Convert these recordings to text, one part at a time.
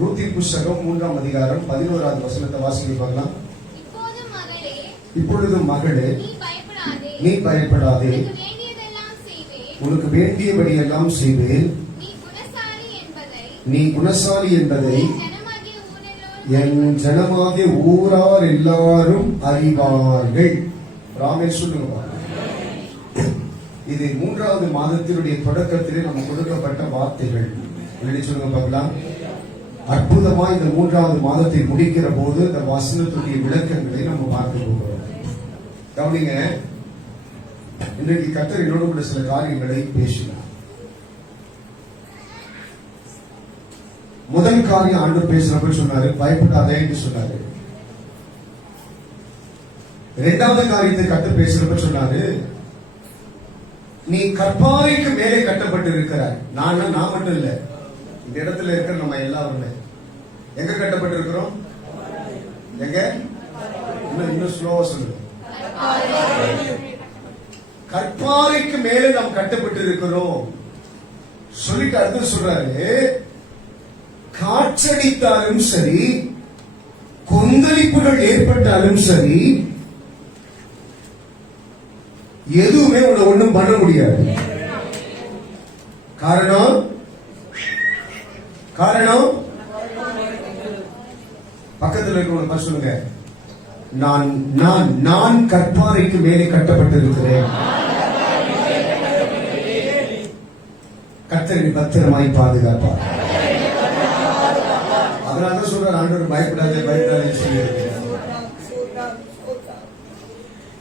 ரூத்தின் புஸ்தகம் 3ஆம் அதிகாரம் 11வது வசனத்தை வாசிக்க பார்க்கலாம். இப்பொழுது மகளே, நீ பயப்படாதே, உனக்கு வேண்டியபடி எல்லாம் செய்வேன். நீ குணசாலி என்பதை என் ஜனமாகிய ஊரார் எல்லாரும் அறிவார்கள். ராமே சொல்லுங்க. இது 3வது மாதத்தினுடைய தொடக்கத்திலே நம்ம கொடுக்கப்பட்ட வார்த்தைகள். என்ன சொல்லுங்க பார்க்கலாம். அற்புதமா இந்த 3வது மாதத்தை முடிக்கிற போது இந்த வசனத்துடைய விளக்கங்களை நம்ம பார்க்க போகிறோம். கவனிங்க, இன்றைக்கு கர்த்தர் என்னோடு கூட சில காரியங்களை பேசினார். முதல் காரியம் ஆண்டவர் பேசுறப்ப சொன்னாரு, பயப்படாதே என்று சொன்னாரு. 2வது காரியத்தை கர்த்தர் பேசுறப்ப சொன்னாரு, நீ கற்பாறைக்கு மேலே கட்டப்பட்டு இருக்கிறாய். நான் மட்டும் இல்ல, இந்த இடத்துல இருக்கிற நம்ம எல்லாருமே எங்க கட்டப்பட்டு இருக்கிறோம்? எங்க? இன்னும் ஸ்லோவா சொல்லுங்க. கற்பாறைக்கு மேலே நாம் கட்டப்பட்டு இருக்கிறோம் சொல்லிட்டு அடுத்து சொல்றாரு, காற்றடித்தாலும் சரி, கொந்தளிப்புகள் ஏற்பட்டாலும் சரி, எதுவுமே உன்னை ஒண்ணும் பண்ண முடியாது. காரணம் பக்கத்தில் இருக்கிறவங்க சொல்லுங்க, நான் கற்பாறைக்கு மேலே கட்டப்பட்டிருக்கிறேன். கர்த்தர் பத்திரமாய் பாதுகாப்பார். அதனாலதான் சொல்ற ஆண்டவர் பயப்படாதே சொல்லி.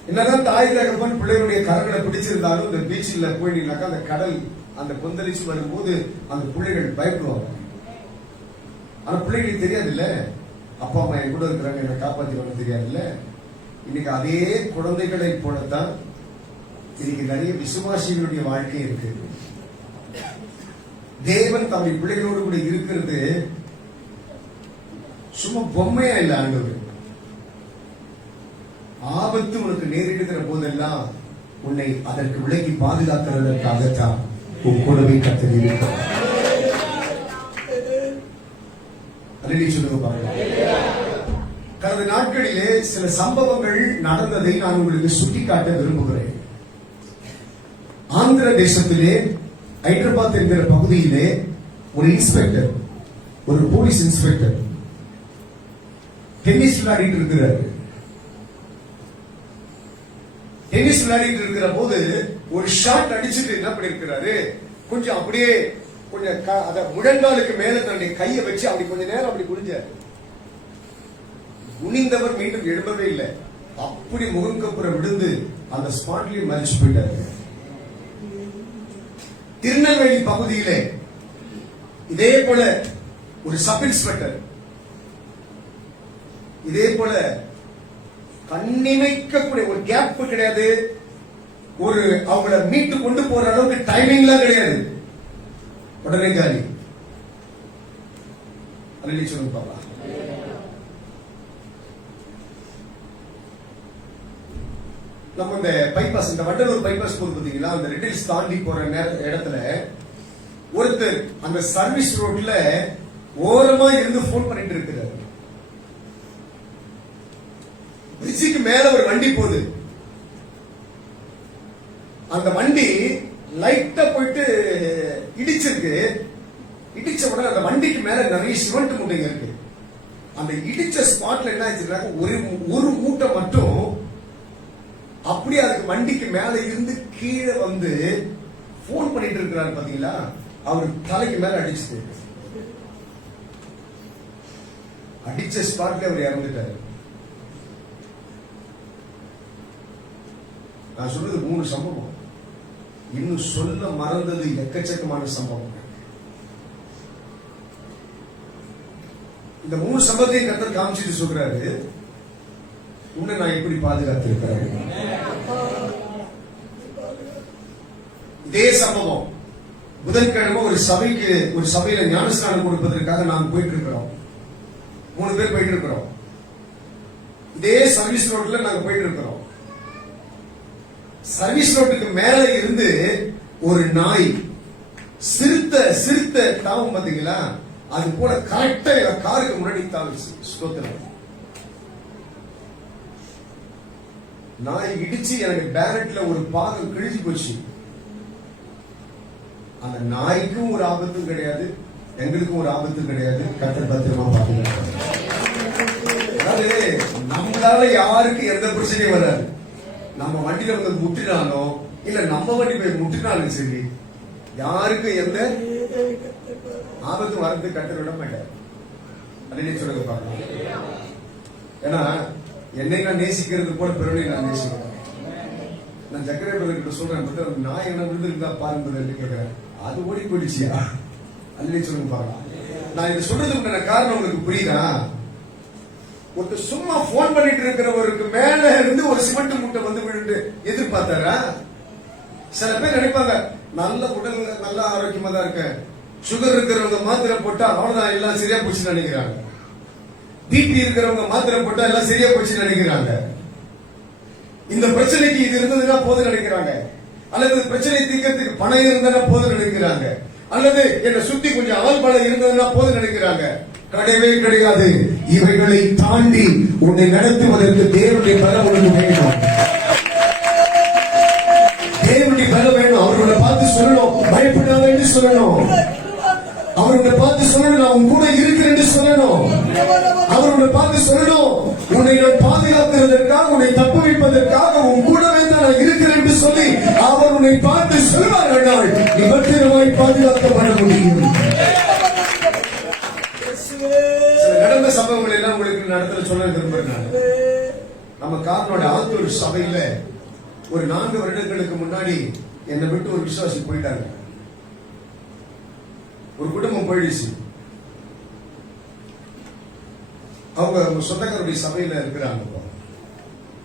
என்னதான் தாய் தகப்பன் பிள்ளைகளுடைய கரங்களை பிடிச்சிருந்தாலும் இந்த பீச்சில் போயிட்டீங்கன்னாக்கா அந்த கடல் அந்த கொந்தளிச்சு வரும்போது அந்த பிள்ளைகள் பயப்படுவாங்க. ஆனா பிள்ளைகளுக்கு தெரியாது இல்ல, அப்பா அம்மா என் கூட இருக்கிறாங்க, என்னை காப்பாற்றிவாங்க தெரியாது இல்ல. இன்னைக்கு அதே குழந்தைகளை போலத்தான் இன்னைக்கு நிறைய விசுவாசிகளுடைய வாழ்க்கை இருக்கு. தேவன் தம்முடைய பிள்ளைகளோடு கூட இருக்கிறது சும்மா பொம்மையா இல்ல. ஆண்டவர் ஆபத்து உனக்கு நேரிடுகிற போதெல்லாம் உன்னை அதற்கு விலக்கி பாதுகாக்கிறதற்காகத்தான் உன் கூடவே கர்த்தர் இருக்கிறார். கடந்த நாட்களிலே சில சம்பவங்கள் நடந்ததை நான் உங்களுக்கு சுட்டிக்காட்ட விரும்புகிறேன். ஆந்திர தேசத்திலே ஹைதராபாத் என்கிற பகுதியிலே ஒரு இன்ஸ்பெக்டர், ஒரு போலீஸ் இன்ஸ்பெக்டர் டென்னிஸ் விளையாடிட்டு இருக்கிறார். டென்னிஸ் விளையாடிட்டு இருக்கிற போது ஒரு ஷாட் அடிச்சுட்டு என்ன பண்ணிருக்கிறாரு, கொஞ்சம் அப்படியே கொஞ்சம் முழங்காலுக்கு மேல தன்னுடைய கையை வச்சு அப்படி கொஞ்ச நேரம் அப்படி குனிஞ்சாரு. குனிந்தவர் மீண்டும் எழும்பவே இல்லை. அப்படி முகங்கப்புறம் விழுந்து அந்த ஸ்பாட்லயே மறிச்சு போயிட்டாரு. திருநெல்வேலி பகுதியிலே இதே போல ஒரு சப் இன்ஸ்பெக்டர் இதே போல கண்ணிமைக்கக்கூடிய ஒரு கேப் கிடையாது, ஒரு அவங்கள மீட்டு கொண்டு போற அளவுக்கு டைமிங்லாம் கிடையாது, உடனே காலி. சொல்லுங்க பாப்பா. நம்ம இந்த பைபாஸ், இந்த வண்டலூர் பைபாஸ் போது பாத்தீங்களா, அந்த ரெட் ஹில்ஸ் தாண்டி போற இடத்துல ஒருத்தர் அந்த சர்வீஸ் ரோட்ல ஓரமா இருந்து போன் பண்ணிட்டு இருக்கிறார். பிரிட்ஜுக்கு மேல ஒரு வண்டி போகுது. அந்த வண்டி லைட்டா போயிட்டு இடிச்சிருக்கு. இடிச்ச உடனே அந்த வண்டிக்கு மேல நிறைய சிமெண்ட் மூட்டைங்க இருக்கு. அந்த இடிச்ச ஸ்பாட்ல என்ன ஆச்சுன்னா ஒரு மூட்டை மட்டும் அப்படியே அதுக்கு வண்டிக்கு மேல இருந்து கீழே வந்து போன் பண்ணிட்டு இருக்கிறாரு. பாத்தீங்களா, அவர் தலைக்கு மேல அடிச்சுது. அடிச்ச ஸ்பாட்ல அவர் இறந்துட்டாரு. நான் சொல்றது 3 சம்பவம். இன்னும் சொல்ல மறந்தது எக்கச்சக்கமான சம்பவம். இந்த 3 சம்பவத்தை கர்த்தர் காமிச்சிட்டு சொல்றாரு, உன்னை நான் எப்படி பாதுகாத்திருக்கிறேன். இதே சம்பவம் புதன்கிழமை ஒரு சபையில ஞானஸ்நானம் கொடுப்பதற்காக நாம் போயிட்டு இருக்கிறோம். 3 பேர் போயிட்டு இருக்கிறோம். இதே சர்வீஸ் ரோட்ல நாங்க போயிட்டு இருக்கிறோம். சர்வீஸ் ரோட்டுக்கு மேல இருந்து ஒரு நாய் சிறுத்தை தாவும் பாத்தீங்களா, அது போல கரெக்டா காருக்கு முன்னாடி ஸ்தோத்திரம். நான் இடிச்சு எனக்கு பேரட்ல ஒரு பாகம் கிழிஞ்சு போச்சு. அந்த நாய்க்கும் ஒரு ஆபத்தும் கிடையாது, எங்களுக்கும் ஒரு ஆபத்தும் கிடையாது. கர்த்தர் பத்திரமா பாத்துக்கிறார். அதாவது நம்மளால யாருக்கு எந்த பிரச்சனையும் வராது. நம்ம வண்டியில வந்து முட்டினாலும் இல்ல நம்ம வண்டி போய் முட்டினாலும் சரி, யாருக்கும் எந்த ஆபத்து வரது கர்த்தர் விட மாட்டார். அப்படின்னு சொல்லுங்க பாக்கலாம். ஏன்னா என்னை நான் நேசிக்கிறது போல பிறனை நான் நேசிக்கிறேன். நான் சக்கரை கிட்ட சொல்றேன், நான் என்ன விழுந்திருந்தா பாருங்க கேட்கிறேன். அது ஓடி போயிடுச்சியா? அல்லே சொல்லுங்க பாக்கலாம். நான் இதை சொல்றதுக்கு காரணம் உங்களுக்கு புரியுதா? ஒருத்தர் சும்மா போன் பண்ணிட்டு இருக்கிறவருக்கு மேல இருந்து ஒரு சிமெண்ட் மூட்டை வந்து விழுந்து எதிர்பார்த்தாரா? சில பேர் நினைப்பாங்க, நல்ல உடல் நல்ல ஆரோக்கியமா தான் இருக்க, சுகர் இருக்கிறவங்க மாத்திரை போட்டா அவ்வளவுதான் எல்லாம் சரியா போச்சுன்னு நினைக்கிறாங்க. பிபி இருக்கிறவங்க மாத்திரை போட்டா எல்லாம் சரியா போச்சுன்னு நினைக்கிறாங்க. இந்த பிரச்சனைக்கு இது இருந்ததுன்னா போதும் நினைக்கிறாங்க. அல்லது பிரச்சனை தீர்க்கறதுக்கு பணம் இருந்ததுன்னா போதும் நினைக்கிறாங்க. அல்லது என்ன சுத்தி கொஞ்சம் அவல் பணம் இருந்ததுன்னா போதும் நினைக்கிறாங்க. கிடையவே கிடையாது. இவைகளை தாண்டி உன்னை நடத்துவதற்கு தேவனுடைய பலம் உனக்கு வேணும். தேவனுடைய பலம் வேணும். அவர்களை பார்த்து சொல்லணும், பயப்படாத என்று சொல்லணும். அவர்களை பார்த்து சொல்லணும், நான் உன் கூட இருக்கிறேன் என்று சொல்லணும். அவர்களை பார்த்து சொல்லணும், உன்னை நான் பாதுகாக்கிறதற்காக, உன்னை தப்பு வைப்பதற்காக உன் கூடவே தான் நான் இருக்கிறேன் என்று சொல்லி அவர் உன்னை பார்த்து சொல்வார்கள். நீ பத்திரமாய் பாதுகாக்கப்பட முடியும். நடந்த சம்பவங்கள் எல்லாம் உங்களுக்கு நடத்த சொல்ல விரும்புறேன். நம்ம காரணோட ஆத்தூர் சபையில ஒரு 4 வருடங்களுக்கு முன்னாடி என்னை விட்டு ஒரு விசுவாசி போயிட்டாங்க. ஒரு குடும்பம் போயிடுச்சு. அவங்க சொந்தக்காரருடைய சபையில இருக்கிறாங்க.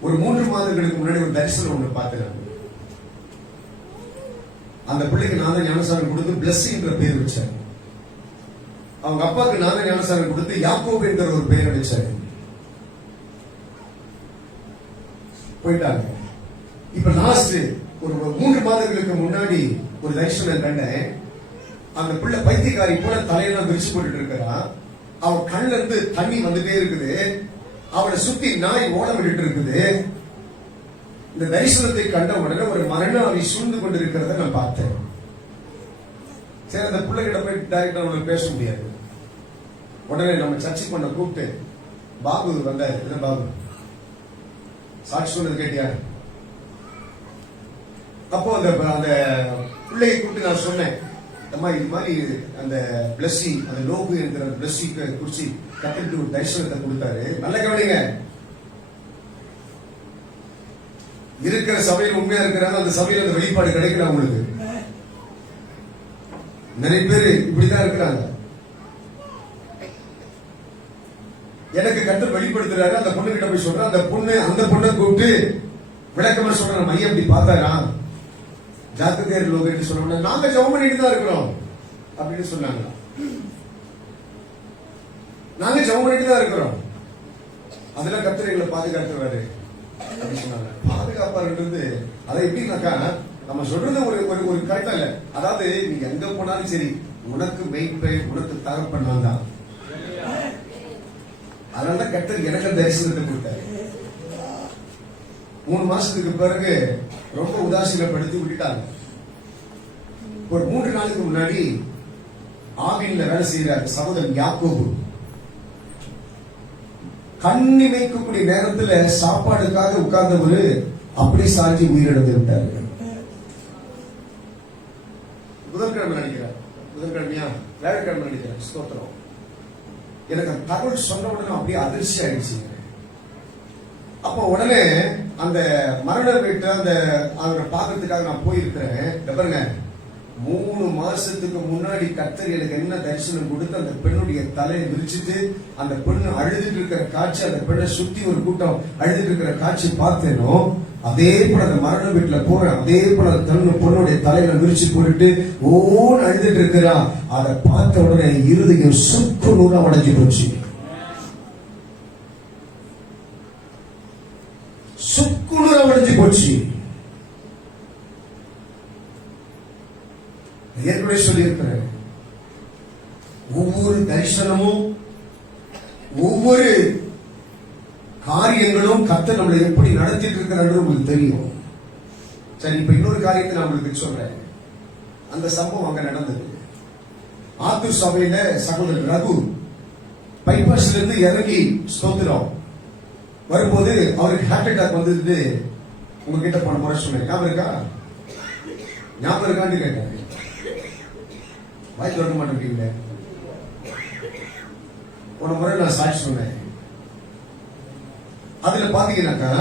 ஒரு 3 மாதங்களுக்கு முன்னாடி ஒரு தரிசனம் ஒண்ணு பார்த்துறாங்க. அந்த பிள்ளைக்கு நான் தான் ஞானசாரம் கொடுத்து பிளஸ்ஸிங்கிற பேர் வச்சேன். அவங்க அப்பாவுக்கு நான் தான் ஞானசாரம் கொடுத்து யாக்கோபு என்கிற ஒரு பெயர் அடிச்சாரு. போயிட்டாங்க. இப்ப லாஸ்ட் ஒரு 3 மாதங்களுக்கு முன்னாடி ஒரு தரிசனம் கண்டேன். அந்த பிள்ளை பைத்தியக்காரி போல தலையெல்லாம் விரிச்சு போட்டுட்டு இருக்கிறான். அவன் கண்ணுல இருந்து தண்ணி வந்துட்டே இருக்குது. அவனை சுத்தி நாய் ஓடம் விட்டுட்டு இருக்குது. இந்த தரிசனத்தை கண்ட உடனே ஒரு மரண ஆவி சூழ்ந்து கொண்டிருக்கிறத நான் பார்த்தேன். சரி, அந்த பிள்ளைகிட்ட போய் டைரக்டா அவனுக்கு பேச முடியாது. உடனே நம்ம சர்ச்சை பண்ண கூப்பிட்டு பாபு வந்தாரு. என்ன பாபு சாட்சி சொன்னது கேட்டியா? அப்போ அந்த பிள்ளையை கூப்பிட்டு நான் சொன்னேன், அம்மா இது மாதிரி அந்த பிளஸ்ஸி, அந்த லோகு என்கிற பிளஸ்ஸிக்கு குறிச்சி கத்திட்டு ஒரு தரிசனத்தை கொடுத்தாரு. நல்ல கவனிங்க, இருக்கிற சபையில் உண்மையா இருக்கிறாங்க. அந்த சபையில் அந்த வெளிப்பாடு கிடைக்கல. உங்களுக்கு நிறைய பேர் இப்படிதான் இருக்கிறாங்க. எனக்கு கர்த்தர் வெளிப்படுத்துறாரு. அந்த பொண்ணு கிட்ட போய் சொல்றேன். அந்த பொண்ணை கூப்பிட்டு விளக்கமா சொல்றேன், மையம் இப்படி பார்த்தாரா ஜாக்கிரதையா லோகன்னு சொன்ன, நாங்க ஜெபம் பண்ணிட்டு தான் இருக்கிறோம் அப்படின்னு சொன்னாங்க. நாங்க ஜெபம் பண்ணிட்டு தான் இருக்கிறோம், அதெல்லாம் கர்த்தர் எங்களை பாதுகாத்துறாரு அப்படின்னு சொன்னாங்க. பாதுகாப்பாருன்றது அதை எப்படின்னாக்கா, நம்ம சொல்றது ஒரு கரெக்டா இல்ல. அதாவது நீ எங்க போனாலும் சரி, உனக்கு மெய்ப்பை உனக்கு தகப்பன் நான் தான். அதனாலதான் கர்த்தர் எனக்கு தரிசனத்தை கொடுத்தாரு. 3 மாசத்துக்கு பிறகு ரொம்ப உதாசீனப்படுத்தி விட்டுட்டாங்க. ஒரு 3 நாளுக்கு முன்னாடி ஆவின்ல வேலை செய்யறாரு சகோதரன் யாக்கோபு. கண்ணிமைக்கக்கூடிய நேரத்துல சாப்பாடுக்காக உட்கார்ந்தவரு அப்படி சாஞ்சி உயிரிழந்து விட்டாரு. புதன்கிழமை நினைக்கிறார், புதன்கிழமையா வியாழக்கிழமை நினைக்கிறேன். ஸ்தோத்திரம். எனக்கு அந்த தகவல் சொன்ன உடனே அப்படியே அதிர்ச்சி ஆயிடுச்சு. அப்போ உடனே அந்த மரண வீட்டு அந்த அவரை பாக்குறதுக்காக நான் போயிருக்கிறேன். பாருங்க, 3 மாசத்துக்கு முன்னாடி கர்த்தர் எனக்கு என்ன தரிசனம் கொடுத்து அந்த பெண்ணுடைய தலையை விரிச்சிட்டு அந்த பெண்ணு அழுதுட்டு இருக்கிற காட்சி, அந்த பெண்ணை சுத்தி ஒரு கூட்டம் அழுதுட்டு இருக்கிற காட்சி பார்த்தேனோ, அதே போல அந்த மரண வீட்டுல போறேன். அதே போல பொண்ணுடைய தலையில விரிச்சு போட்டுட்டு ஓன்னு அழுதுட்டு இருக்கிறா. அதை பார்த்த உடனே இருதயம் சுக்கு நூறா உடைஞ்சு போச்சு. சுக்குநூறா உடைஞ்சு போச்சு. ஏற்கனவே சொல்லி இருக்கிறேன், ஒவ்வொரு தரிசனமும் ஒவ்வொரு காரியங்களும் கர்த்தர் நம்மளை எப்படி நடத்திட்டு இருக்கிறாரு உங்களுக்கு தெரியும். சரி, இப்ப இன்னொரு காரியத்தை நான் உங்களுக்கு சொல்றேன். அந்த சம்பவம் அங்க நடந்தது. ஆத்தூர் சபையில சகோதரர் ரகு பைபாஸ்ல இருந்து இறங்கி ஸ்தோத்திரம் வரும்போது அவருக்கு ஹார்ட் அட்டாக் வந்தது. உங்ககிட்ட போன முறை சொன்னேன், ஞாபகம் இருக்கா? ஞாபகம் இருக்கான்னு கேட்டேன். வாய் திறக்க மாட்டேங்கிறீங்க. போன முறை நான் சாட்சி சொன்னேன். அதுல பாத்தீங்கன்னாக்கா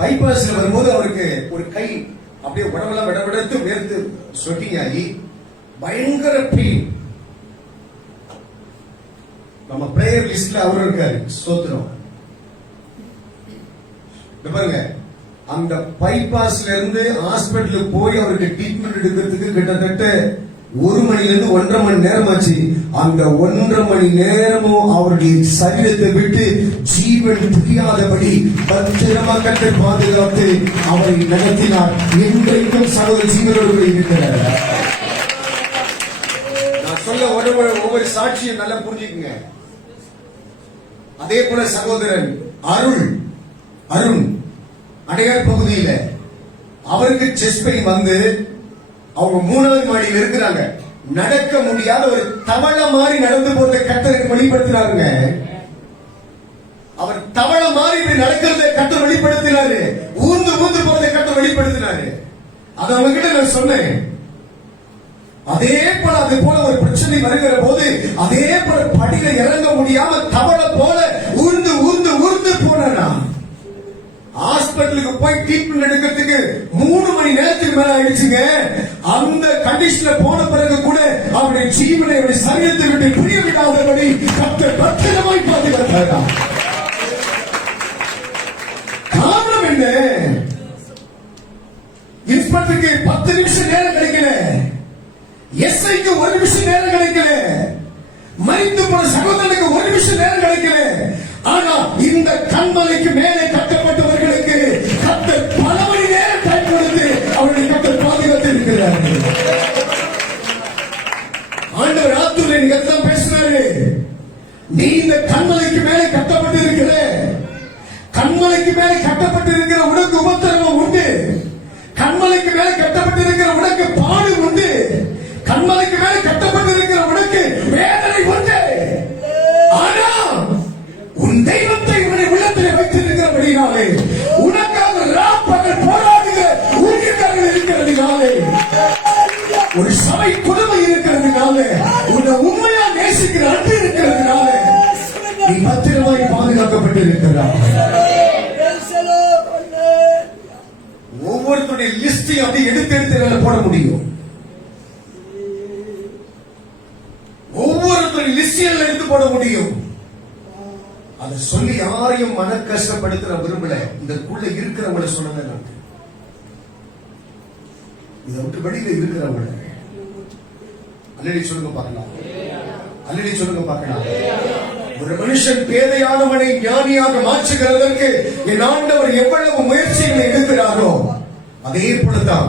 பைபாஸ்ல வரும்போது அவருக்கு ஒரு கை அப்படியே உடம்பெல்லாம் விடவிடத்து வேர்த்து ஸ்வெட்டிங் ஆகி பயங்கர பெயின். நம்ம பிரேயர் லிஸ்ட்ல அவர் இருக்காரு. ஸ்தோத்திரம். பாருங்க, அந்த பைபாஸ்ல இருந்து ஹாஸ்பிட்டலுக்கு போய் அவருக்கு ட்ரீட்மெண்ட் எடுக்கிறதுக்கு கிட்டத்தட்ட 1 மணில இருந்து 1.5 மணி நேரம் ஆச்சு. அந்த 1.5 மணி நேரமும் அவருடைய சரீரத்தை விட்டு ஜீவன் புரியாதபடி பத்திரமா கர்த்தர் பாதுகாத்து அவரை நடத்தினார். இன்றைக்கும் சகோதர ஜீவனோடு இருக்கிறார். நான் சொல்ல ஒவ்வொரு சாட்சியும் நல்லா புரிஞ்சுக்குங்க. அதே போல சகோதரன் அருண் அடையார் பகுதியில அவருக்கு செஸ்ட் பெயின் வந்து அவங்க 3வது மாடியில் இருக்கிறாங்க. நடக்க முடியாத ஒரு தவளை மாதிரி நடந்து போறதை கர்த்தருக்கு வெளிப்படுத்தினாருங்க. அவர் தவளை மாதிரி நடக்கிறதை கர்த்தர் வெளிப்படுத்தினாரு. ஊர்ந்து போறதை கர்த்தர் வெளிப்படுத்தினாரு. அது அவங்க கிட்ட நான் சொன்னேன். அதே போல ஒரு பிரச்சனை வருகிற போது அதே போல படியில இறங்க முடியாம தவளை போல ஊர்ந்து போனா ஹாஸ்பிட்டலுக்கு போய் ட்ரீட்மெண்ட் எடுக்கிறதுக்கு 3 மணி நேரத்துக்கு மேல ஆயிடுச்சுங்க. அந்த கண்டிஷன்ல போன பிறகு கூட அவருடைய ஜீவனை அவருடைய சரீரத்தை விட்டு பிரிய விடாதபடி கர்த்தர் பத்திரமாய் பாதுகாத்தார். காரணம் என்ன? இன்ஸ்பெக்டருக்கு 10 நிமிஷம் நேரம் கிடைக்கல, எஸ்ஐக்கு 1 நிமிஷம் நேரம் கிடைக்கல, மறித்து போன சகோதரனுக்கு 1 நிமிஷம் நேரம் கிடைக்கல. ஆனா இந்த கண்மலைக்கு மேலே கட்டப்பட்டவர்களுக்கு கர்த்தர் பல மணி நேரம் டைம் கொடுத்து அவருடைய கர்த்தர் பாதுகாத்து இருக்கிறார். ஆண்டவர் ஆத்தூரில் நீங்க எல்லாம் பேசுறாரு. நீ இந்த கண்மலைக்கு மேலே கட்டப்பட்டு இருக்கிற, கண்மலைக்கு மேலே கட்டப்பட்டு இருக்கிற உனக்கு உபத்திரவம் உண்டு. கண்மலைக்கு மேலே கட்டப்பட்டு இருக்கிற உனக்கு பாடு உண்டு. கண்மலைக்கு மேலே கட்டப்பட்டு இருக்கிற உனக்கு வேதனை உண்டு. ஆனா உன் தெய்வத்தை இவனை உள்ளத்தில் வைத்திருக்கிறபடினாலே உனக்காக ராப்பகல் போராடுகிற ஊழியர்கள் இருக்கிறதுனாலே ஒரு சபை குடும்பம் இருக்கிறதுனால உன்னை உண்மையா நேசிக்கிற அன்பு இருக்கிறதுனால நீ பத்திரமாய் பாதுகாக்கப்பட்டு இருக்கிறாய். ஒவ்வொருத்தருடைய லிஸ்டையும் அப்படி எடுத்து போட முடியும். ஒவ்வொருத்தருடைய லிஸ்டில் எடுத்து போட முடியும். அதை சொல்லி யாரையும் மன கஷ்டப்படுத்த விரும்பல. இதற்குள்ள இருக்கிறவங்களை சொன்னதை நான் இதை விட்டு வெளியில இருக்கிறவங்களை அல்லடி சொல்லுங்க பார்க்கலாம். அல்லடி சொல்லுங்க பார்க்கலாம். ஒரு மனுஷன் பேதையானவனை ஞானியாக மாற்றுகிறதற்கு என் ஆண்டவர் எவ்வளவு முயற்சிகளை எடுக்கிறாரோ அதே போலதான்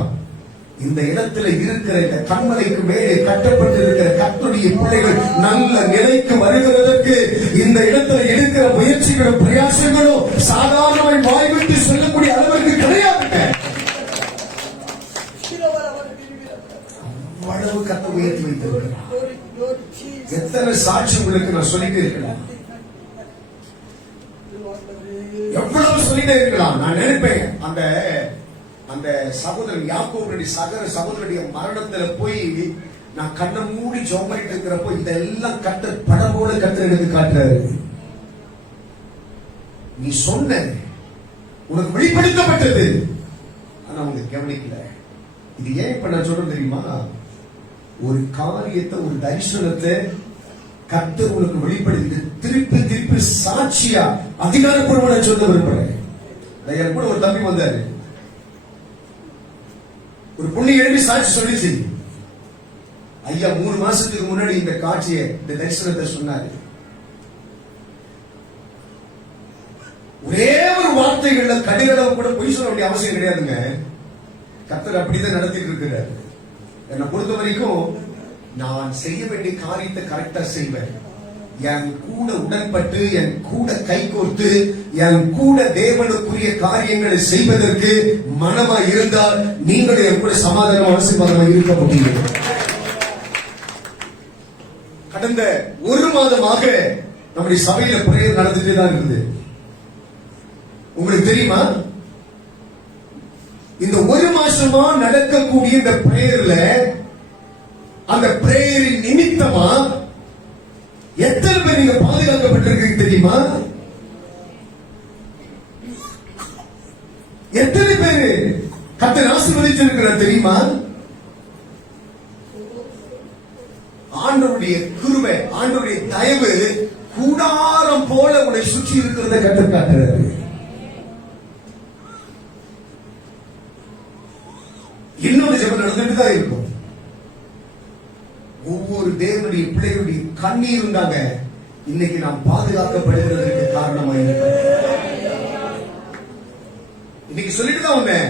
இந்த இடத்துல இருக்கிற இந்த கண்மலைக்கு மேலே கட்டப்பட்டு இருக்கிற கர்த்தருடைய பிள்ளைகள் நல்ல நிலைக்கு வருகிறதற்கு இந்த இடத்துல எடுக்கிற முயற்சிகளும் பிரயாசங்களும் சாதாரணமாய் வாய்விட்டு சொல்லக்கூடிய அளவிற்கு கிடையாது. அவ்வளவு கர்த்தர் உயர்த்தி வைத்திருக்கிறார். எத்தனை சாட்சி உங்களுக்கு நான் சொல்லிட்டே இருக்கலாம், எவ்வளவு சொல்லிட்டே இருக்கலாம். நான் நினைப்பேன் அந்த சகோதரன் யாக்கோபுடைய சகோதரனுடைய மரணத்துல போய் நான் கண்ணை மூடி ஜெபம் பண்ணிட்டு இருக்கிறப்போ இதெல்லாம் கர்த்தர் படம் போல கர்த்தர் எனக்கு காட்டுறாரு. நீ சொன்ன உனக்கு வெளிப்படுத்தப்பட்டது, ஆனா உனக்கு கவனிக்கல. இது ஏன் இப்ப நான் சொல்றேன் தெரியுமா? ஒரு காரியத்தை, ஒரு தரிசனத்தை கர்த்தர் உனக்கு வெளிப்படுத்தி திருப்பி சாட்சியா அதிகாரப்பூர்வமா சொல்ல விரும்புறேன். எனக்கு கூட ஒரு தம்பி வந்தாரு, ஒரு பொண்ணு எழுப்பி சாட்சி சொல்லிச்சு. ஐயா 3 மாசத்துக்கு முன்னாடி இந்த காட்சியை, இந்த தரிசனத்தை சொன்னாரு. ஒரே ஒரு வார்த்தைகள்ல கடிகளவு கூட பொய் சொல்ல வேண்டிய அவசியம் கிடையாதுங்க. கர்த்தர் அப்படிதான் நடத்திட்டு இருக்கிறாரு. என்னை பொறுத்த வரைக்கும் நான் செய்ய வேண்டிய காரியத்தை கரெக்டா செய்வேன். என் கூட உடன்பட்டு, என் கூட கை கோர்த்து, என் கூட தேவனுக்குரிய காரியங்களை செய்வதற்கு மனமா இருந்தால் நீங்களும் என் கூட சமாதானம் ஆசீர்வாதமா இருக்க முடியும். கடந்த ஒரு மாதமாக நம்முடைய சபையில பிரேயர் நடந்துட்டே தான் இருந்தது. உங்களுக்கு தெரியுமா, இந்த ஒரு மாசமா நடக்கக்கூடிய இந்த பிரேயர்ல, அந்த பிரேயரின் நிமித்தமா எத்தனை பேர் நீங்க பாதுகாக்கப்பட்டிருக்கீங்க தெரியுமா? எத்தனை பேர் கர்த்தர் ஆசீர்வதிச்சிருக்கிறார் தெரியுமா? ஆண்டவருடைய கிருபை, ஆண்டவருடைய தயவு கூடாரம் போல உன்னை சுற்றி இருக்கிறத கர்த்தர் காட்டுறாரு. இன்னொரு ஜெபம் நடந்துட்டு தான் இருக்கும். ஒவ்வொரு தேவனுடைய பிள்ளைகளுடைய கண்ணீர் இருந்தாங்க. இன்னைக்கு நாம் பாதுகாக்கப்படுகிறதுக்கு காரணமா இருக்கு. இன்னைக்கு சொல்லிட்டு தான் வந்தேன்.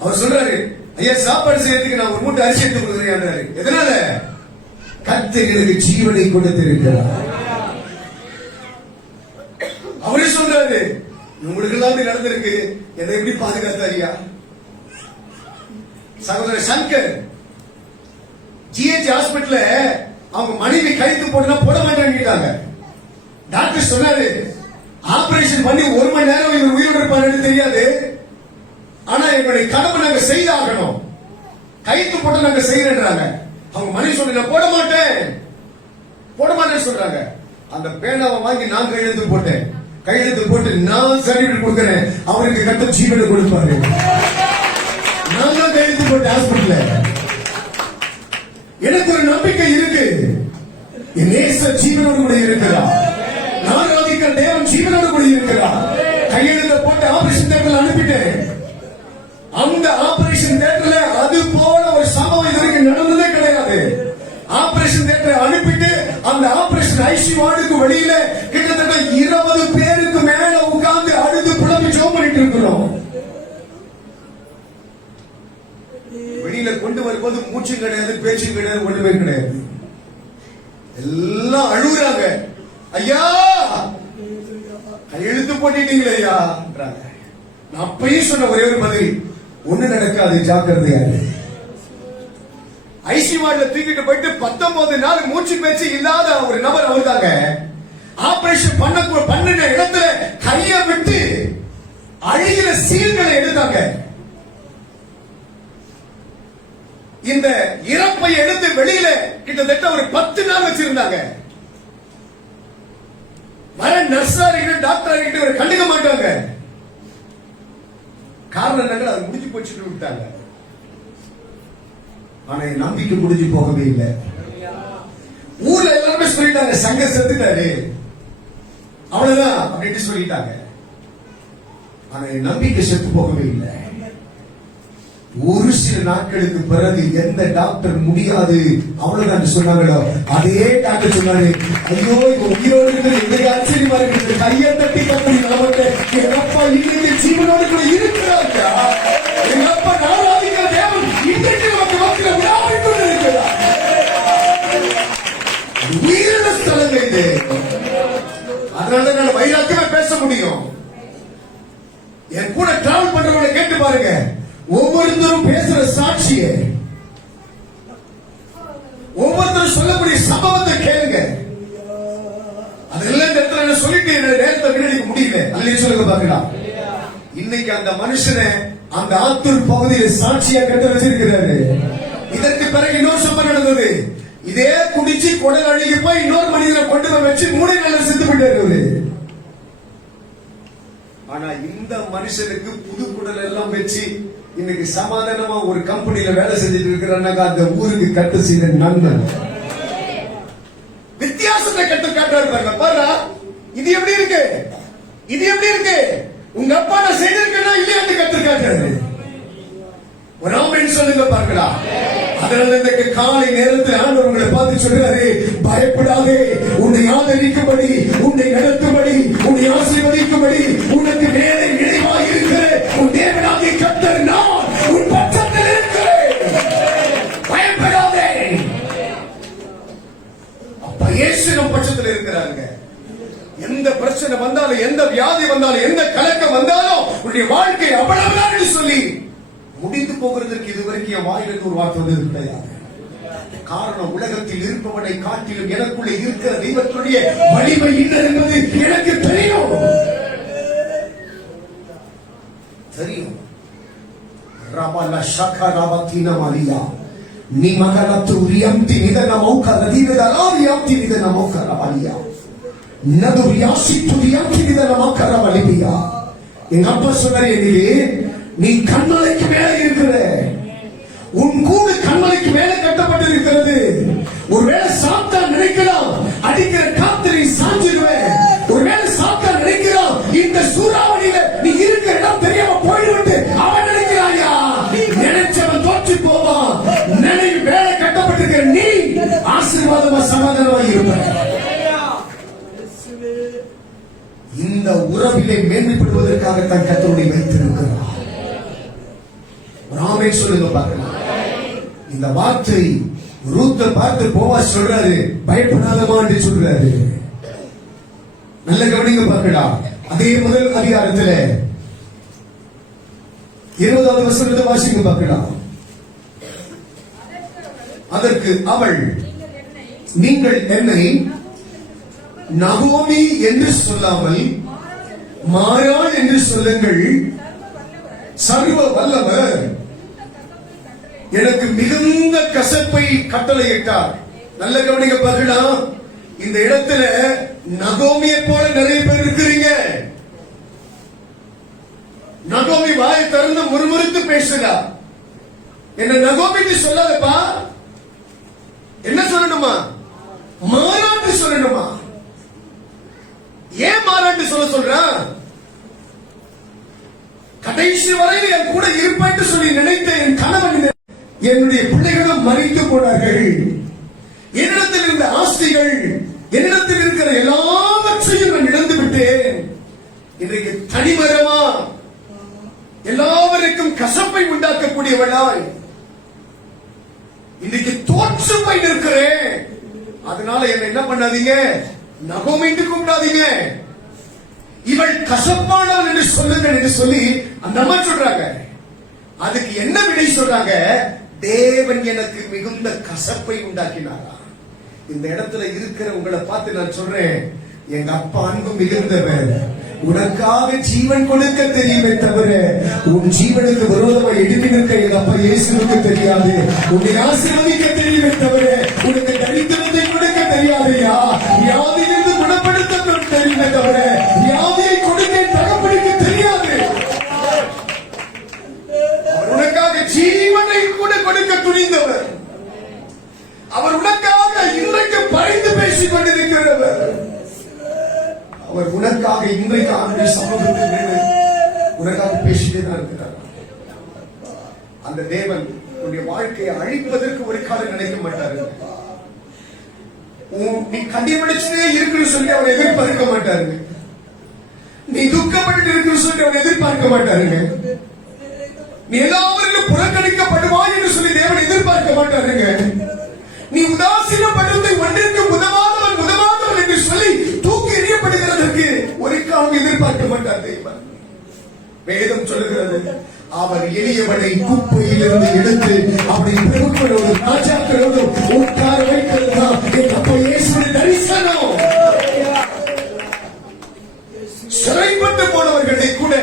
அவர் சொல்றாரு, ஐயா சாப்பாடு செய்யறதுக்கு நான் ஒரு மூட்டை அரிசி எடுத்து கொடுக்குறேன். எதனால? கர்த்தர் எனக்கு ஜீவனை கொடுத்திருக்கிறார். அவரே சொல்றாரு, உங்களுக்கு எல்லாம் நடந்திருக்கு, எதை எப்படி பாதுகாத்தாரியா? சகோதரர் சங்கர் ஜிஹெச் ஹாஸ்பிட்டல்ல அவங்க மனைவி கைத்து போட்டுனா போட மாட்டேன்னு டாக்டர் சொன்னாரு, ஆபரேஷன் பண்ணி 1 மணி நேரம் இவர் உயிரோடு இருப்பாருன்னு தெரியாது, ஆனா எங்களுடைய கடமை நாங்க செய்தாகணும், கைத்து போட்டு நாங்க செய்யறாங்க. அவங்க மனைவி சொல்ற போட மாட்டேன்னு சொல்றாங்க. அந்த பேனாவை வாங்கி நான் கையெழுத்து போட்டேன். கையெழுத்து போட்டு நான் சர்டிபிகேட் கொடுக்கிறேன், அவருக்கு கர்த்தர் ஜீவனை கொடுப்பாரு. நான் தான் கையெழுத்து போட்டேன் ஹாஸ்பிட்டல்ல. எனக்கு ஒரு நம்பிக்கை இருக்கு, என் நேசர் ஜீவனோடு கூட இருக்கிறார், நான் ஆராதிக்கிற தேவன் ஜீவனோடு கூட இருக்கிறார். கையெழுத்த போட்டு ஆபரேஷன் தியேட்டர்ல அனுப்பிட்டேன். அந்த ஆபரேஷன் தியேட்டர்ல அது போல ஒரு சம்பவம் இதுவரைக்கும் நடந்ததே கிடையாது. ஆபரேஷன் தியேட்டரை அனுப்பிட்டு அந்த ஆபரேஷன் ஐசியூ வார்டுக்கு வெளியில கிட்டத்தட்ட 20 பேருக்கு மேல உட்கார்ந்து அழுது புலம்பி ஜெபம் பண்ணிட்டு இருக்கிறோம். வெளியில கொண்டு வரும்போது மூச்சும் கிடையாது, பேச்சும் கிடையாது, ஒண்ணுமே கிடையாது. எல்லாம் அழுகுறாங்க, ஐயா கையெழுத்து போட்டீங்களே ஐயா. நான் அப்பயும் சொன்ன ஒரே ஒரு பதில், ஒண்ணு நடக்காது, ஜாக்கிரதையா. ஐசி வார்டுல தூக்கிட்டு போயிட்டு 19 நாள் மூச்சு பேச்சு இல்லாத ஒரு நபர் அவர்தாங்க. ஆபரேஷன் பண்ணின இடத்துல கைய விட்டு அழுகிற சீல்களை எடுத்தாங்க. இந்த இறப்பை எடுத்து வெளியில கிட்டத்தட்ட ஒரு 10 நாள் வச்சிருந்தாங்க. வர நர்ஸாரிகிட்ட டாக்டர் கண்டுக்க மாட்டாங்க. காரணம் என்னங்க, அது முடிஞ்சு போச்சுட்டு விட்டாங்க. ஆனா என் நம்பிக்கை முடிஞ்சு போகவே இல்லை. ஊர்ல எல்லாருமே சொல்லிட்டாங்க, சங்க செத்துட்டாரு, அவ்வளவுதான் அப்படின்னு சொல்லிட்டாங்க. ஆனா என் நம்பிக்கை செத்து போகவே இல்லை. ஒரு சில நாட்களுக்கு பிறகு எந்த டாக்டர் முடியாது அவ்வளவுதான் சொன்னாங்களோ அதே டாக்டர் சொன்னாரு, ஐயோ இவங்க உயிரோடு இருக்கிறது எங்களுக்கு ஆச்சரியமா இருக்குது, கையை தட்டி கட்டி நமக்கு எங்க அப்பா இன்னைக்கு ஜீவனோடு கூட இருக்கிறாங்க, எங்க அப்பா நாராதிக்கிற தேவன் இன்றைக்கு நமக்கு மக்கள் விழாவை கொண்டு இருக்கிறார். உயிரிழந்த ஸ்தலங்க இது. அதனால நான் வைராக்கியமா பேச முடியும். என் கூட டிராவல் பண்றவங்களை கேட்டு பாருங்க, ஒவ்வொருத்தரும் பேசுற சாட்சியை, ஒவ்வொருத்தரும் சொல்லக்கூடிய சம்பவத்தை கேளுங்க. அதெல்லாம் இந்த இடத்துல சொல்லிட்டு நேரத்தை வீணடிக்க முடியல. அல்ல சொல்லுங்க பாக்கலாம். இன்னைக்கு அந்த மனுஷனை அந்த ஆத்தூர் பகுதியில் சாட்சியா கட்டு வச்சிருக்கிறாரு. இதற்கு பிறகு இன்னொரு சம்பவம் நடந்தது. இதே குடிச்சு குடல் அழுகி போய் இன்னொரு மனிதனை கொண்டு போய் வச்சு 3 நாள் செத்து போயிட்டாரு. ஆனா இந்த மனுஷனுக்கு புது குடல் எல்லாம் வச்சு இன்னைக்கு சமாதானமா ஒரு கம்பெனியில வேலை செஞ்சுட்டு இருக்கிறாங்க. அந்த ஊருக்கு கட்டு செய்த நண்பன் வித்தியாசத்தை கட்டு காட்டுறாரு. பாரு, இது எப்படி இருக்கு, இது எப்படி இருக்கு, உங்க அப்பா நான் செய்திருக்கேன்னா இல்லையா கட்டு காட்டுறாரு. ஒரு ஆமென் சொல்லுங்க பார்க்கலாம். அதனால இந்த காலை நேரத்தில் ஆண்டவர் உங்களை பார்த்து சொல்றாரு, பயப்படாதே, உன்னை ஆதரிக்கும்படி, உன்னை நடத்தும்படி, உன்னை ஆசீர்வதிக்கும்படி உனக்கு மேலே இணைவாக இருக்கிற உன் தேவனாகிய கர்த்தர் நான் உன் பட்சத்தில் இருக்கிறேன். பயப்படாதே. எந்த பிரச்சனை வந்தாலும், எந்த வியாதி வந்தாலும், எந்த கலக்கம் வந்தாலும் உன்னுடைய வாழ்க்கை அவ்வளவுதான் என்று சொல்லி முடிந்து போகிறதற்கு இதுவரைக்கும் என் வாயிலிருந்து ஒரு வார்த்தை வந்தது கிடையாது. காரணம், உலகத்தில் இருப்பவனை காட்டிலும் எனக்குள்ளே இருக்கிற தெய்வத்துடைய வலிமை என்ன என்பது எனக்கு தெரியும். ரபல ஷகரவதின மரியா நீ மகலத்து ரியம்தி நிதன மௌக ரதிவதா ரியம்தி நிதன மௌக ரபலியா நது ரியாசித்து ரியம்தி நிதன மௌக ரபலியா. எங்க அப்பா சொன்னாரு, நீ கண்மலைக்கு மேலே இருக்கிற, உன் கூடு கண்மலைக்கு மேலே கட்டப்பட்டிருக்கிறது. ஒருவேளை சாத்தா நினைக்கலாம் அடிக்கிற காத்திரை சாஞ்சிடுவேன், ஒருவேளை சாத்தா நினைக்கலாம் இந்த சூறாவளியில நீ இருக்கிற இடம் தெரியாம போயிடுவிட்டு அவன் நினைக்கிறாயா, நினைச்சவன் தோற்று போவான். நினைவு மேலே கட்டப்பட்டிருக்கிற நீ ஆசீர்வாதமா சமாதானமா இருப்ப. இந்த உறவிலே மேன்மைப்படுவதற்காக தன் கர்த்தருடைய வைத்திருக்கிறார். ராமே சொல்லுங்க பார்க்கலாம். இந்த வார்த்தை ரூத்தை பார்த்து போவாஸ் சொல்றாரு, பயப்படாதமா என்று சொல்றாரு. நல்ல கவனிங்க பார்க்கலாம். அதே முதல் அதிகாரத்துல 20வது வசனத்தை வாசிங்க பார்க்கலாம். அதற்கு அவள், நீங்கள் என்னை நகோமி என்று சொல்லாமல் மாறாள் என்று சொல்லுங்கள், சர்வ வல்லவர் எனக்கு மிகுந்த கசப்பை கட்டளையிட்டார். நல்ல கவனிக்க பார்க்கலாம். இந்த இடத்துல நகோமியை போல நிறைய பேர் இருக்கிறீங்க. நகோமி வாயை திறந்து முறுமுறுத்து பேசுறா. என்ன நகோமிக்கு சொல்லாதப்பா, என்ன சொல்லணுமா? மாறாட்டு சொல்லணுமா? ஏன் மாறாட்டு சொல்ற? கடைசி வரையில் என் கூட இருப்பேன் சொல்லி நினைத்த என் கணவன், என்னுடைய பிள்ளைகளும் மறித்து போனார்கள். என்னிடத்தில் இருந்த ஆஸ்திகள், என்னிடத்தில் இருக்கிற எல்லாவற்றையும் நான் இழந்து விட்டேன். இன்றைக்கு தனிமரமா எல்லாவருக்கும் கசப்பை உண்டாக்கக்கூடியவளாய் இன்றைக்கு தோற்று போய் நிற்கிறேன். அதனால என்ன என்ன பண்ணாதீங்க, நகோமின்னு கூப்பிடாதீங்க, இவள் கசப்பானவள் என்று சொல்லுங்கள் என்று சொல்லி அந்த அம்மா சொல்றாங்க. அதுக்கு என்ன விடை சொல்றாங்க? தேவன் எனக்கு மிகுந்த கசப்பை உண்டாக்கினாரா. இந்த இடத்துல இருக்கிற உங்களை பார்த்து நான் சொல்றேன், எங்க அப்பா அன்பு மிகுந்தவர், உனக்காக ஜீவன் கொடுக்க தெரியுமே தவிர உன் ஜீவனுக்கு விரோதமாக எழுதி நிற்க எங்க அப்பா இயேசுவுக்கு தெரியாது. உன்னை ஆசீர்வதிக்க தெரியுமே தவிர உனக்கு தரித்திரத்தை கொடுக்க தெரியாதையா. வியாதியிலிருந்து குணப்படுத்த தெரியுமே தவிர வியாதியை கொடுக்க தகப்பனுக்கு தெரியாது. உனக்காக ஜீவனை கூட கொடுக்க துணிந்தவர், அவர் உனக்காக இன்றைக்கு பரிந்து பேசிக் கொண்டிருக்கிறவர். அவர் உனக்காக இன்றைக்கு அவருடைய சமூகத்தில் உனக்காக பேசிட்டே தான் இருக்கிறார். அந்த தேவன் உன்னுடைய வாழ்க்கையை அழிப்பதற்கு ஒரு காலம் நினைக்க மாட்டாரு. நீ கண்டிப்படிச்சுட்டே இருக்குன்னு சொல்லி அவர் எதிர்பார்க்க மாட்டாருங்க. நீ துக்கப்பட்டு இருக்குன்னு சொல்லி அவர் எதிர்பார்க்க மாட்டாருங்க. நீ எல்லாவரிலும் புறக்கணிக்கப்படுவாய் என்று சொல்லி தேவன் எதிர்பார்க்க மாட்டாருங்க. நீ உதாசீனப்படுத்தி ஒன்றிற்கு உதவாதவன் என்று சொல்லி தூக்கி எறியப்படுகிறதற்கு ஒரு காலம் எதிர்பார்க்க மாட்டார் தேவன். வேதம் சொல்லுகிறது, அவர் எளியவனை குப்பையிலிருந்து எடுத்து அவனை பிரபுக்களோடு ராஜாக்களோடு உட்கார வைக்கிறது தான் அப்போ இயேசுவின் தரிசனம். சிறைப்பட்டு போனவர்களை கூட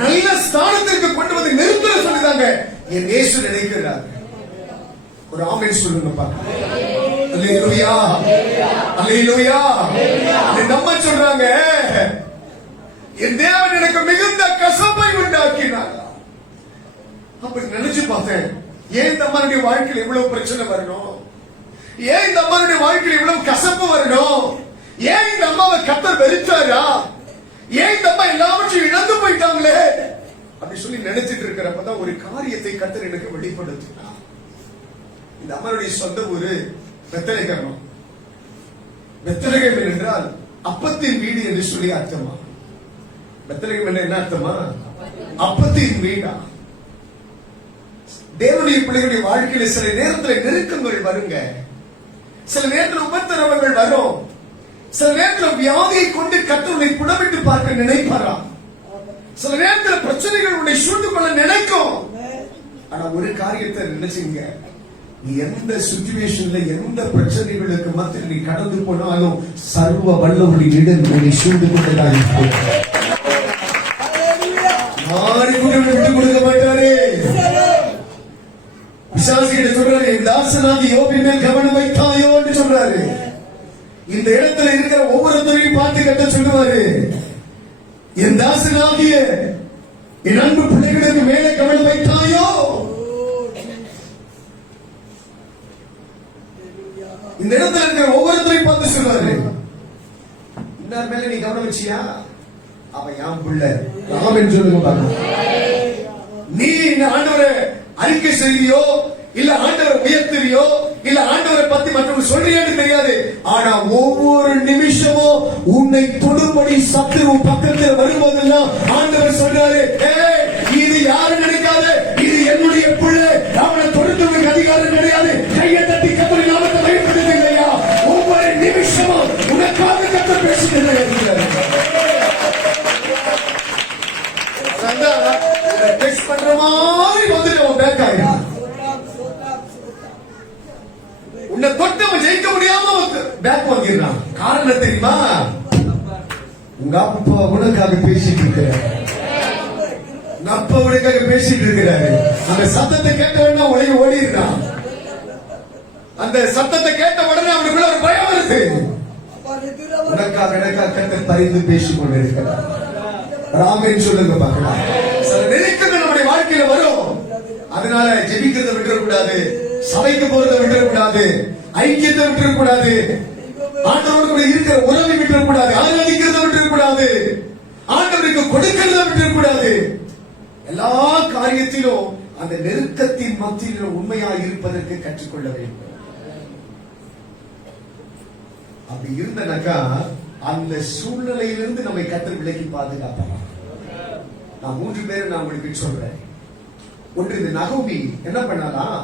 நல்ல ஸ்தானத்திற்கு கொண்டு வந்து நிறுத்த சொல்லுறாங்க. என் இயேசு நினைக்கிறார். ஒரு ஆமென் சொல்லுங்க பாருங்க. அல்லேலூயா, அல்லேலூயா. நம்ம சொல்றாங்க, என் தேவன் எனக்கு மிகுந்த கசப்பை உண்டாக்கினார். அப்படி நினைச்சு பார்த்தேன், ஏன் இந்த அம்மாவுடைய வாழ்க்கையில் இவ்வளவு பிரச்சனை வரணும்? ஏன் இந்த அம்மாவுடைய வாழ்க்கையில் இவ்வளவு கசப்பு வரணும்? ஏன் இந்த அம்மாவை கர்த்தர் வெறுத்தாரா? ஏன் இந்த அம்மா எல்லாவற்றையும் இழந்து போயிட்டாங்களே அப்படி சொல்லி நினைச்சிட்டு இருக்கிறப்பதான் ஒரு காரியத்தை கர்த்தர் எனக்கு வெளிப்படுத்தினார். இந்த அம்மாவுடைய சொந்த ஊரு பெத்லகேம். பெத்லகேம் என்றால் அப்பத்தின் வீடு என்று சொல்லி அர்த்தமா? பெத்லகேம் என்ன அர்த்தமா? அப்பத்தின் வீடா? தேவனுடைய பிள்ளைகளுடைய வாழ்க்கையில சில நேரத்தில் நெருக்கங்கள் வருங்க, சில நேரத்தில் உபத்திரவங்கள் வரும். சில நேரத்தில் வியாதியை கொண்டு கர்த்தரை புடமிட்டு பார்க்க நினைப்பாராம். சில நேரத்தில் பிரச்சனைகள் உன்னை சூழ்ந்து கொள்ள நினைக்கும். ஆனா ஒரு காரியத்தை நினைச்சுங்க, நீ எந்த சிச்சுவேஷன்ல எந்த பிரச்சனைகளுக்கு மத்தியில் நீ கடந்து போனாலும் சர்வ வல்லவருடைய இடம் உன்னை சூழ்ந்து கொண்டதாக இருக்கும். விட்டு கொடுக்க மாட்டாரு. பிசாசிகிட்ட சொல்றாரு, என் தாசனாகி யோபின் மேல் கவனம் வைத்தாயோ என்று சொல்றாரு. இந்த இடத்துல இருக்கிற ஒவ்வொருத்தரையும் பார்த்து கட்ட சொல்லுவாரு, என் தாசனாகிய என் அன்பு பிள்ளைகளுக்கு மேலே கவனம் வைத்தாயோ. இந்த இடத்துல இருக்கிற ஒவ்வொருத்தரையும் பார்த்து சொல்லுவாரு, இன்னார் மேல நீ கவனம் வச்சியா, அவன் யான் பிள்ளை ராமன் சொல்லுங்க பாருங்க. நீ இந்த ஆண்டவரை அறிக்கை செய்தியோ இல்ல ஆண்டவரை உயர்த்துறியோ இல்ல ஆண்டவரை பத்தி மற்றவங்க சொல்றியான்னு தெரியாது. ஆனா ஒவ்வொரு நிமிஷமும் உன்னை தொடுபடி சத்துரு பக்கத்தில் வரும்போதெல்லாம் ஆண்டவர் சொல்றாரு, இது யாரும் நினைக்காது, இது என்னுடைய பிள்ளை, அவனை தொடுத்தவனுக்கு அதிகாரம் கிடையாது. கையை தட்டி கத்தரை நாமத்தை பயன்படுத்த இல்லையா? ஒவ்வொரு நிமிஷமும் உனக்காக கத்த பேசுகிறது. டெஸ்ட் பண்ற மாதிரி வந்துட்டு அவன் பேக் ஆயிடும். உன்னை தொட்டு அவன் ஜெயிக்க முடியாம பேக் வாங்கிடுறான். காரணம் தெரியுமா? உங்க அப்பா உனக்காக பேசிட்டு இருக்கிறார். உங்க அப்பா உனக்காக பேசிட்டு இருக்கிறாரு. அந்த சத்தத்தை கேட்ட உடனே உலகி ஓடிடுறான். அந்த சத்தத்தை கேட்ட உடனே அவனுக்குள்ள ஒரு பயம் வருது. உனக்காக எனக்காக கர்த்தர் பரிந்து பேசிக் கொண்டிருக்கிறார். ராமன் சொல்லுங்க பார்க்கலாம். சில நெருக்கங்கள் நம்முடைய வாழ்க்கையில வரும். அதனால ஜெபிக்கிறத விட்டுறக்கூடாது, சபைக்கு போறதை விட்டுறக்கூடாது, ஐக்கியத்தை விட்டுறக்கூடாது, ஆண்டவரோடு கூட இருக்கிற உறவை விட்டுறக்கூடாது, ஆராதிக்கிறத விட்டுறக்கூடாது, ஆண்டவருக்கு கொடுக்கிறத விட்டுறக்கூடாது. எல்லா காரியத்திலும் அந்த நெருக்கத்தின் மத்தியில் உண்மையாக இருப்பதற்கு கற்றுக்கொள்ள வேண்டும். அப்படி இருந்தனாக்கா அந்த சூழ்நிலையிலிருந்து நம்மை கர்த்தர் விலக்கி பாதுகாப்பார். நான் 3 பேரை நான் உங்களுக்கு சொல்றேன். ஒன்று, இந்த நகோமி என்ன பண்ணாலாம்,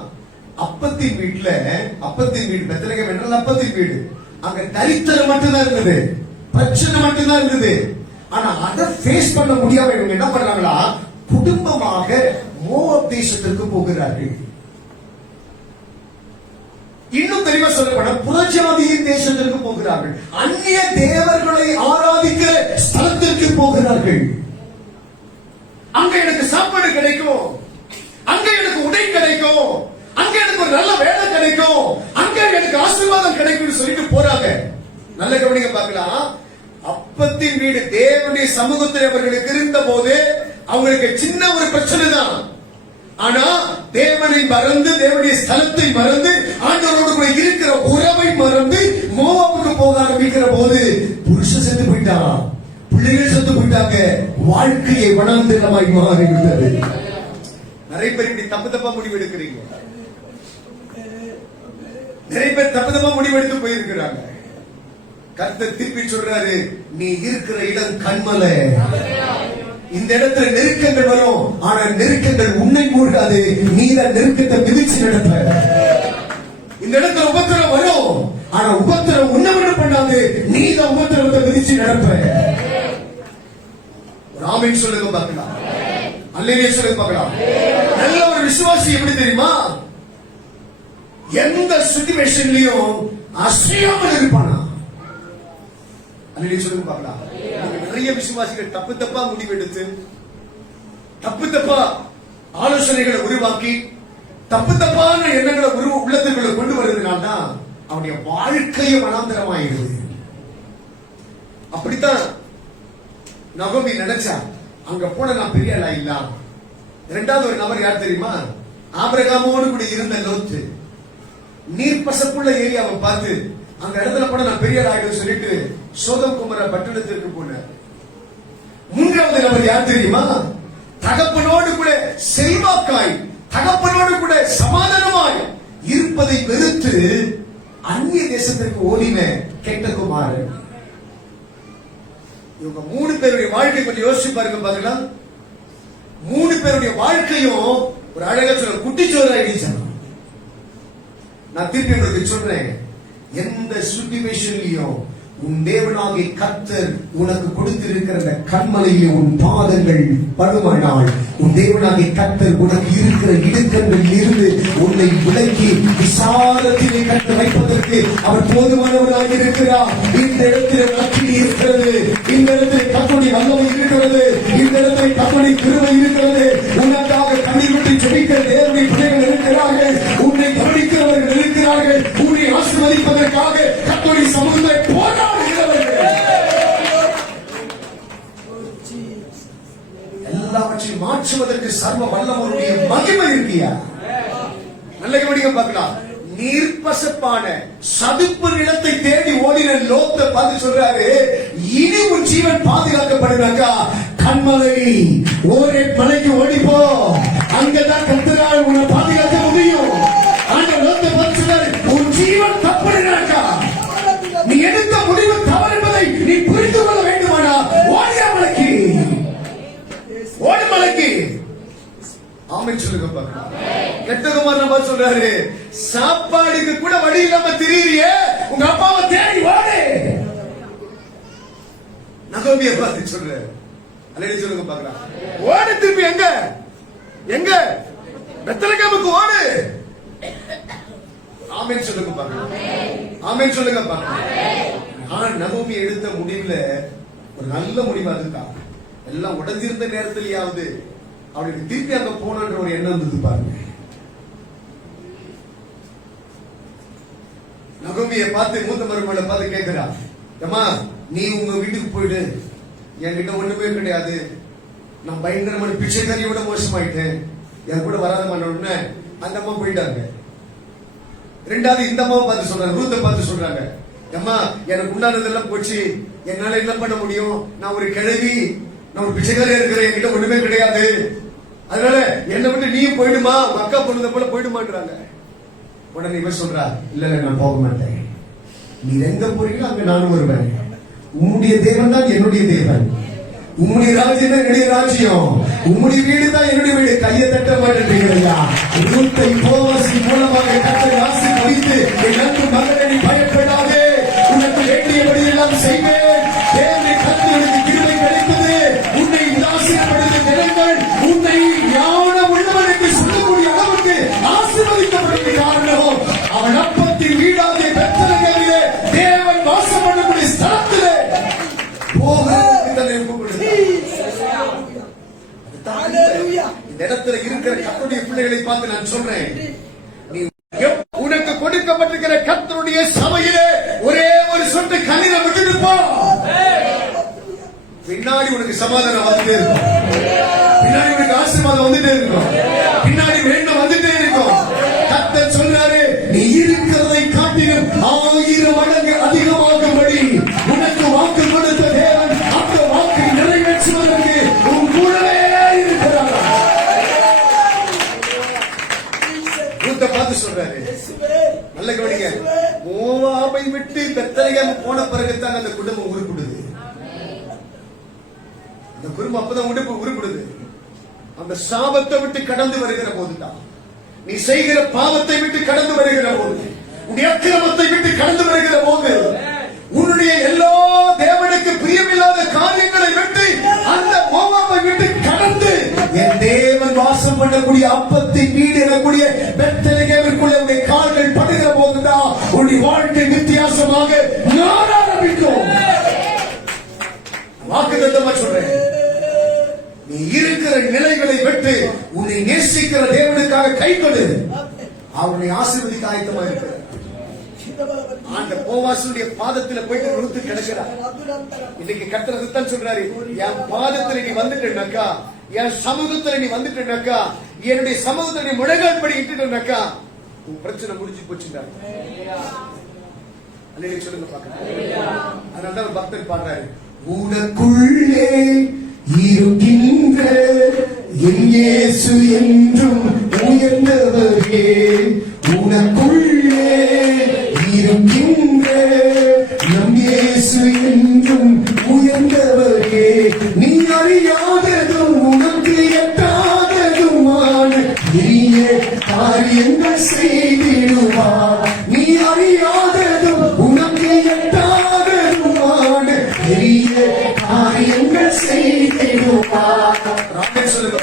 அப்பத்தின் வீடு பெத்லகேம் என்றால் அப்பத்தின் வீடு. அங்க தரித்திரம் மட்டும்தான் இருந்தது, பிரச்சனை மட்டும்தான் இருந்தது. ஆனா அதை ஃபேஸ் பண்ண முடியாம இவங்க என்ன பண்றாங்களா, குடும்பமாக மோவாப் தேசத்திற்கு போகிறார்கள். இன்னும் தெளிவா சொல்லப்பட புறஜாதியின் தேசத்திற்கு போகிறார்கள். அந்நிய தேவர்களை ஆராதிக்கிற ஸ்தலத்திற்கு போகிறார்கள். அங்க எனக்கு சாப்பாடு கிடைக்கும், அங்க எனக்கு உடை கிடைக்கும், அங்க எனக்கு ஒரு நல்ல வேலை கிடைக்கும், அங்க எனக்கு ஆசீர்வாதம் கிடைக்கும் சொல்லிட்டு போறாங்க. நல்ல கவனிக்க பார்க்கலாம். அப்பத்தின் வீடு தேவனுடைய சமூகத்தில் அவர்களுக்கு இருந்த போது அவங்களுக்கு சின்ன ஒரு பிரச்சனை தான். ஆனா தேவனை மறந்து, தேவனுடைய ஸ்தலத்தை மறந்து, ஆண்டவரோடு கூட இருக்கிற உறவை மறந்து மோவாபுக்கு போக ஆரம்பிக்கிற போது புருஷன் செத்து போயிட்டான், பிள்ளைகள் செத்து போயிட்டாங்க, வாழ்க்கையை வனாந்திரமாய் மாறிவிட்டது. நிறைய பேர் இப்படி தப்பு முடிவு எடுக்கிறீங்க. நிறைய பேர் தப்பு முடிவு எடுத்து போயிருக்கிறாங்க. கர்த்தர் திருப்பி சொல்றாரு, நீ இருக்கிற இடம் கண்மலை. இந்த இடத்துல நெருக்கங்கள் வரும், ஆனா நெருக்கங்கள் உன்னை மூழ்காது, நீ தான் நெருக்கத்தை மிதிச்சு நடப்ப. இந்த இடத்துல உபத்திரம் வரும், ஆனா உபத்திரம் உன்னை விட பண்ணாது, நீ தான் உபத்திரத்தை மிதிச்சு நடப்ப. ராமன் சொல்லுங்க பார்க்கலாம், அல்லேலூயா சொல்லுங்க பார்க்கலாம். நல்ல ஒரு விசுவாசி எப்படி தெரியுமா, எந்த சிச்சுவேஷன்லயும் அசையாமல் இருப்பானா. அல்லேலூயா சொல்லுங்க பார்க்கலாம். நிறைய விசுவாசிகள் தப்பா முடிவெடுத்து, தப்பா ஆலோசனைகளை உருவாக்கி, தப்பான எண்ணங்களை உள்ளத்துக்குள்ள கொண்டு வருவதனால தான் அவனுடைய வாழ்க்கையை வனாந்தரமாயிடுது. அப்படித்தான் நகோமி நினைச்சா, அங்க போன நான் பெரிய ஆளா இல்ல. இரண்டாவது ஒரு நபர் யார் தெரியுமா, ஆபிரகாமோடு கூட இருந்த லோத்து. நீர் பசப்புள்ள ஏரியாவை பார்த்து அந்த இடத்துல போன நான் பெரிய ஆளாயிடும் சொல்லிட்டு சோதம் குமர பட்டணத்திற்கு போனார். மூன்றாவது நபர் யார் தெரியுமா, தகப்பனோடு கூட செல்வாக்காய், தகப்பனோடு கூட சமாதானமாய் இருப்பதை வெறுத்து அந்நிய தேசத்திற்கு ஓடின கெட்ட குமாரன். இவங்க 3 பேருடைய வாழ்க்கை கொஞ்சம் யோசிச்சு பாருங்க. பாத்தீங்களா, 3 பேருடைய வாழ்க்கையும் ஒரு அழகா சொல்ல குட்டிச்சோறு ஆயிடுச்சு. நான் திருப்பி உங்களுக்கு சொல்றேன், எந்த சிச்சுவேஷன்லயும் உன் தேவனாகிய கர்த்தர் உனக்கு கொடுத்திருக்கிற அந்த கண்மலையிலே உன் பாதங்கள் படுமானால் உன் தேவனாகிய கர்த்தர் உனக்கு இருக்கிற இடுக்கண்களில் இருந்து உன்னை விலக்கி விசாலத்திலே கண்டு வைப்பதற்கு அவர் போதுமானவராக இருக்கிறார். இந்த இடத்தில் அக்கினி இருக்கிறது, இந்த இடத்தில் கர்த்தருடைய வல்லமை இருக்கிறது, இந்த இடத்தில் கர்த்தருடைய கிருபை இருக்கிறது. உனக்காக கண்ணீர் விட்டு ஜெபிக்கிற தேவனுடைய பிள்ளைகள் இருக்கிறார்கள், உன்னை கவனிக்கிறவர்கள் இருக்கிறார்கள், உன்னை ஆசீர்வதிப்பதற்காக கர்த்தருடைய சமூகத்தை எல்லாவற்றையும் மாற்றுவதற்கு சர்வ வல்லவருடைய மகிமை இருக்கியா. நல்ல கவனிக்க பார்க்கலாம். நீர்ப்பசப்பான சதுப்பு நிலத்தை தேடி ஓடின லோத்தை பார்த்து சொல்றாரு, இனி உன் ஜீவன் பாதுகாக்கப்படுனாக்கா கண்மலை ஒரே மலைக்கு ஓடிப்போ, அங்கதான் கர்த்தரால் உன்னை பாதுகாக்க முடியும். அந்த லோத்தை பார்த்து சொல்றாரு, உன் ஜீவன் தப்புனாக்கா நீ எடுத்த முடிவு தவறு என்பதை நீ புரிந்து கொள்ள வேண்டுமானா ஓடிய மலைக்கு, ஓடி மலைக்கு. ஆமென் சொல்லுங்க பார்க்கலாம். கெட்டகுமார் நம்ம சொல்றாரு, சாப்பாடுக்கு கூட வழி இல்லாம திரியிறியே, உங்க அப்பாவை தேடி ஓடு. நகோமியை பார்த்து சொல்றாரு, அல்லேலூயா சொல்லுங்க பார்க்கலாம். ஓடு திருப்பி எங்க எங்க பெத்லகேமுக்கு ஓடு. ஆமென் சொல்லுங்க பார்க்கலாம். ஆமென் சொல்லுங்க பார்க்கலாம். நகோமி எடுத்த முடிவுல ஒரு நல்ல முடிவு அதுதான். எல்லாம் உடஞ்சிருந்த நேரத்திலேயாவது அவளுக்கு திருப்பி அங்க போனன்ற ஒரு எண்ணம் இருந்தது பாருங்க. நகோமியை பார்த்து மூத்த மருமகளை பார்த்து கேட்கிறா, அம்மா நீ உங்க வீட்டுக்கு போயிடு, என்கிட்ட ஒண்ணுமே கிடையாது, நான் பயங்கரமான பிச்சைக்காரியோட மோசமாயிட்டேன், என் கூட வராத மாட்டோம்னு அந்த அம்மா போயிட்டாங்க. ரெண்டாவது இந்த அம்மாவை பார்த்து சொல்றாங்க, ரூத்தை பார்த்து சொல்றாங்க, அம்மா எனக்கு உண்டானதெல்லாம் போச்சு, என்னால என்ன பண்ண முடியும், நான் ஒரு கிழவி, நான் ஒரு பிச்சைக்காரியா இருக்கிறேன், என்கிட்ட ஒண்ணுமே கிடையாது, அதனால என்னை விட்டு நீயும் போயிடுமா, அக்கா பொண்ணுத போல போயிடுமான்றாங்க. உடனே இவன் சொல்றா, இல்ல நான் போக மாட்டேன், நீ எங்க போறீங்களோ அங்க நானும் வருவேன், உம்முடைய தேவன் தான் என்னுடைய தேவன், உம்முடைய ராஜ்யம் தான் என்னுடைய ராஜ்யம், உம்முடைய வீடு தான் என்னுடைய வீடு. கையை தட்ட மாட்டேங்கிறீங்களா? ரூத்தை போவாசி மூலமாக கர்த்தர் ஆசீர்வதித்து, என் அன்பு மகனே நீ பயப்படாதே, உனக்கு வேண்டியபடி எல்லாம் செய்வேன், தேவனை கர்த்தர் உனக்கு கிருபை கிடைத்தது, உன்னை ஆசீர்வதித்த ஜனங்கள் உன்னை ஞான உள்ளவன் என்று சொல்லக்கூடிய அளவுக்கு ஆசீர்வதிக்கப்பட்ட காரணம் அவன் அப்பத்தின் வீடாகிய பெத்லகேமிலே தேவன் வாசம் பண்ணக்கூடிய ஸ்தலத்திலே இந்த இடத்துல இருக்கிற கர்த்தருடைய பிள்ளைகளை பார்த்து நான் சொல்றேன், நீ உனக்கு கொடுக்கப்பட்டிருக்கிற கர்த்தருடைய சபையிலே ஒரே ஒரு சொட்டு கண்ணீரை விட்டுட்டு போ, பின்னாடி உனக்கு சமாதானம் வந்துட்டே இருக்கும், பின்னாடி உனக்கு ஆசீர்வாதம் வந்துட்டே இருக்கும், பின்னாடி வேண்டும் வந்துட்டே இருக்கும். கர்த்தர் சொல்றாரு, நீ இருக்கிறதை காட்டிலும் 1000 மடங்கு அதிகமாகும்படி உனக்கு வாக்கு கொடுத்த தேவன் அந்த வாக்கை நிறைவேற்றுவதற்கு உன் கூடவே இருக்கிறார். பார்த்து சொல்றாரு, நல்ல கவனிங்க, மோவாபை விட்டு பெத்லகேம் போன பிறகுதான் அந்த குடும்பம் உருப்படுது, அந்த குடும்பம் அப்பதான் உருப்படுது. அந்த சாபத்தை விட்டு கடந்து வருகிற போதுதான், நீ செய்கிற பாவத்தை விட்டு கடந்து வருகிற போது, உன்னுடைய அக்கிரமத்தை விட்டு கடந்து வருகிற போது, உன்னுடைய எல்லா தேவனுக்கு பிரியமில்லாத காரியங்களை விட்டு அந்த மோவாபை விட்டு கடந்து என் தேவன் வாசம் பண்ணக்கூடிய அப்பத்தின் வீடு எனக்கூடிய பெத்லகேமிற்குள்ளே உன்னுடைய கால்கள் படுகிற போதுதான் உன்னுடைய வாழ்க்கை வித்தியாசமாக நான் ஆரம்பிக்கும். வாக்குத்தத்தமா சொல்றேன், நீ இருக்கிற நிலைகளை விட்டு உன்னை நேசிக்கிற தேவனுக்காக கை கொடு, அவனை ஆசீர்வதிக்க ஆயத்தமா இருக்கிற அந்த போவாசுடைய பாதத்துல போயிட்டு ரூத்து கிடக்கிறார். இன்னைக்கு கர்த்தர் தான் சொல்றாரு, என் பாதத்துல நீ வந்துட்டேனாக்கா, என் சமூகத்துல நீ வந்துட்டேனாக்கா, என்னுடைய சமூகத்துல நீ முழங்கால் படி இட்டுட்டேனாக்கா உன் பிரச்சனை முடிஞ்சு போச்சுட்டாரு. அல்லேலூயா சொல்லுங்க பார்க்கலாம். அதனால பக்தர் பாடுறாரு, உனக்குள்ளே இருக்கின்ற என் இயேசு என்றும் உயர்ந்தவரே, உனக்குள்ளே இருக்கின்ற நம் இயேசு என்றும் உயர்ந்தவரே, நீ அறியாததும் உனக்கு எட்டாததுமான பெரிய காரியங்கள் செய்திடுவார், நீ அறியாததும் உனக்கு எட்டாததும் பெரிய காரியங்கள் செய்திடுவார். ராமன் சொல்லுங்க.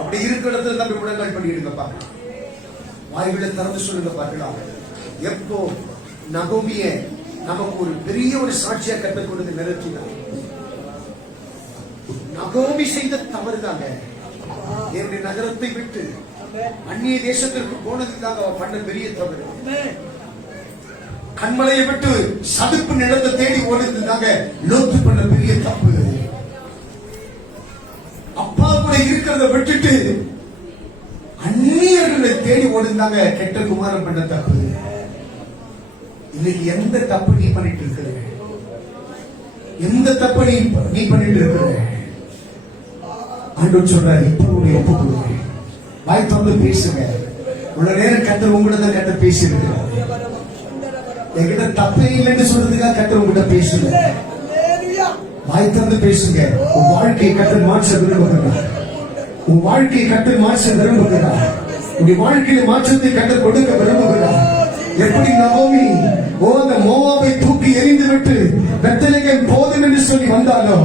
அப்படி இருக்கிற இடத்துல தம்பி முழங்கால் பண்ணிடுங்கப்பா. வாய்களை திறந்து சொல்லுங்க பார்க்கலாம். எப்போ நகோமிய நமக்கு ஒரு பெரிய ஒரு சாட்சியா கற்றுக் கொடுத்து நிறுத்தினார். நகோமி செய்த தவறுதாங்க. என்னுடைய நகரத்தை விட்டு அந்நிய தேசத்திற்கு போனதுக்காக அவ பண்ண பெரிய தவறு. கண்மலையை விட்டு சதுப்பு நிலத்தை தேடி ஓடுறதுக்காக லோத்து பண்ண பெரிய தப்பு. அப்பா கூட இருக்கிறத விட்டுட்டு அந்நியர்களை தேடி ஓடுந்தாங்க கெட்ட குமாரன் பண்ண தப்பு. இன்னைக்கு எந்த தப்பு நீ பண்ணிட்டு இருக்கிற? எந்த தப்பு நீ பண்ணிட்டு இருக்கிற? ஆண்டவர் சொல்றாரு, இப்ப உங்களை ஒப்பு கொடுங்க. வாய் திறந்து பேசுங்க. இவ்வளவு நேரம் கர்த்தர் உங்கள்கிட்ட தான் கர்த்தர் பேசி இருக்கிறார். என்கிட்ட தப்பே இல்லைன்னு சொல்றதுக்காக கர்த்தர் உங்ககிட்ட பேசல. வாய் திறந்து பேசுங்க. உன் வாழ்க்கையை கர்த்தர் மாற்ற விரும்புகிறார். உன் வாழ்க்கையை கர்த்தர் மாற்ற விரும்புகிறார். உன் வாழ்க்கையில மாற்றத்தை கர்த்தர் கொடுக்க விரும்புகிறார். எப்படி நகோமி அந்த மோவாபை தூக்கி எறிந்து விட்டு பெத்லகேம் போதும் என்று சொல்லி வந்தாலோ,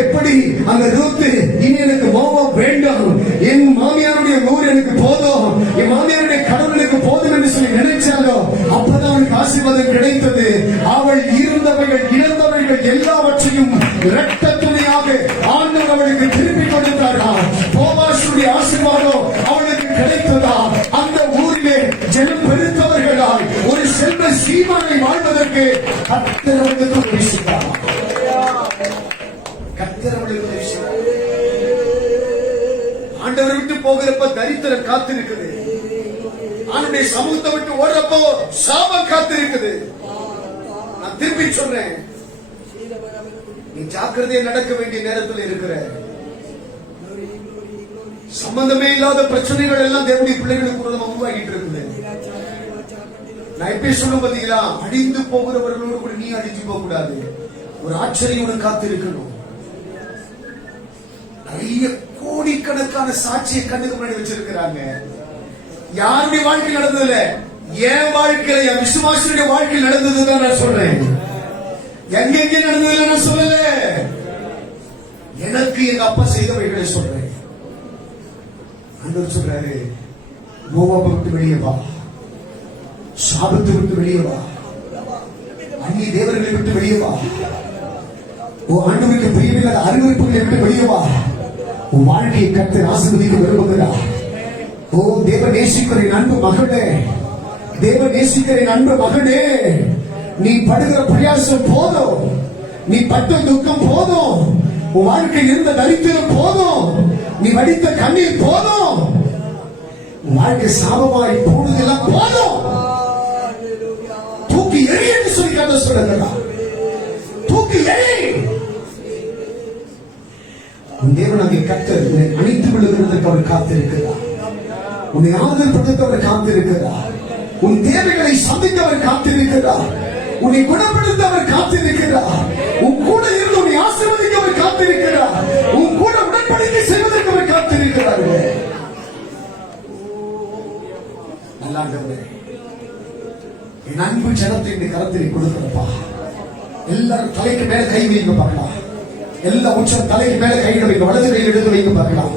எப்படி அந்த ரூத் இனி எனக்கு மோவாப் வேண்டாம், என் மாமியாருடைய ஊர் எனக்கு போதும், என் மாமியாருடைய கடவுள் எனக்கு போதும் என்று சொல்லி நினைச்சாலோ, அப்பதான் அவனுக்கு ஆசீர்வாதம் கிடைத்தது. அவள் இருந்தவர்கள் இழந்தவர்கள் எல்லாவற்றையும் இரட்ட துணையாக ஆண்டவர் அவளுக்கு திருப்பி கொடுத்தாரா. போவாசுடைய ஆசீர்வாதம் அவளுக்கு கிடைத்ததா. அந்த ஊரிலே ஜனம் பெருத்தவர்களால் ஒரு செல்வ சீமானை வாழ்வதற்கு கர்த்தர் அவர்களுக்கு உதவித்தார். கர்த்தர் அவர்களுக்கு உதவித்தார். ஆண்டவரை விட்டு போகிறப்ப தரித்திரம் காத்திருக்குது. ஆண்டவருடைய சமூகத்தை விட்டு ஓடுறப்போ சாபம் காத்திருக்குது. நான் திருப்பி சொல்றேன், நீ ஜாக்கிரதையா நடக்க வேண்டிய நேரத்தில் இருக்கிற. சம்பந்தமே இல்லாத பிரச்சனைகள் எல்லாம் தேவனுடைய பிள்ளைகளுக்கு நம்ம உருவாகிட்டு இருக்குது. நான் எப்படி சொல்ல பாத்தீங்களா, அழிந்து போகிறவர்களோடு கூட நீ அழிஞ்சு போக கூடாது. ஒரு ஆச்சரியோடு காத்திருக்கணும். நிறைய கோடிக்கணக்கான சாட்சியை கண்ணுக்கு முன்னாடி வச்சிருக்கிறாங்க. யாருடைய வாழ்க்கையில் நடந்ததில்ல, என் வாழ்க்கையில என் விசுவாசியுடைய வாழ்க்கையில் நடந்ததுதான் நான் சொல்றேன். எங்கெங்கே நடந்ததில்லை நான் சொல்லல. எனக்கு எங்க அப்பா செய்தவைகளை சொல்றேன். ஆண்டவர் சொல்றாரு, மோவாபை விட்டு வெளியே வா, சாபத்தை விட்டு வெளியே வா, அந்நிய தேவர்களை விட்டு வெளியே வா, ஆண்டவருக்கு பிரியமில்லாத அறிவிப்புகளை விட்டு வெளியே வா. உன் வாழ்க்கையை கர்த்தர் ஆசீர்வதிக்க விரும்புகிறார். ஓ தேவ நேசிக்கிற அன்பு மகனே, தேவ நேசிக்கிற அன்பு மகனே, நீ படுகிற பிரயாசம் போதும், நீ பட்ட துக்கம் போதும், உன் வாழ்க்கையில் இருந்த தரித்திரம் போதும், நீ வடித்த கண்ணீர் போதும், உன் வாழ்க்கை சாபமாய் போனதெல்லாம் போதும். தூக்கி எறி என்று சொல்லி கதை சொல்லுங்க. தூக்கி எறி. உன் தேவன் அங்கே கர்த்தர் உன்னை அணைத்து விழுகிறதற்கு அவர் காத்திருக்கிறார். உன்னை ஆதரப்படுத்த அவர் காத்திருக்கிறார். உன் தேவைகளை சந்திக்க அவர் காத்திருக்கிறார். உன்னை குணப்படுத்த அவர் காத்திருக்கிறார். உன் கூட இருந்து உன்னை ஆசீர்வதிக்க அவர் காத்திருக்கிறார். உன் கூட உடன்படிக்கை செய்வதற்கு அவர் காத்திருக்கிறார். நல்லாண்டவரே, என் அன்பு ஜனத்தை இந்த கரத்திலே கொடுக்கிறப்பா. எல்லாரும் தலைக்கு மேல கை வைக்க பார்க்கலாம். எல்லா உச்சம் தலைக்கு மேல கையில வைக்க, வலது கையில் எடுத்து வைக்க பார்க்கலாம்.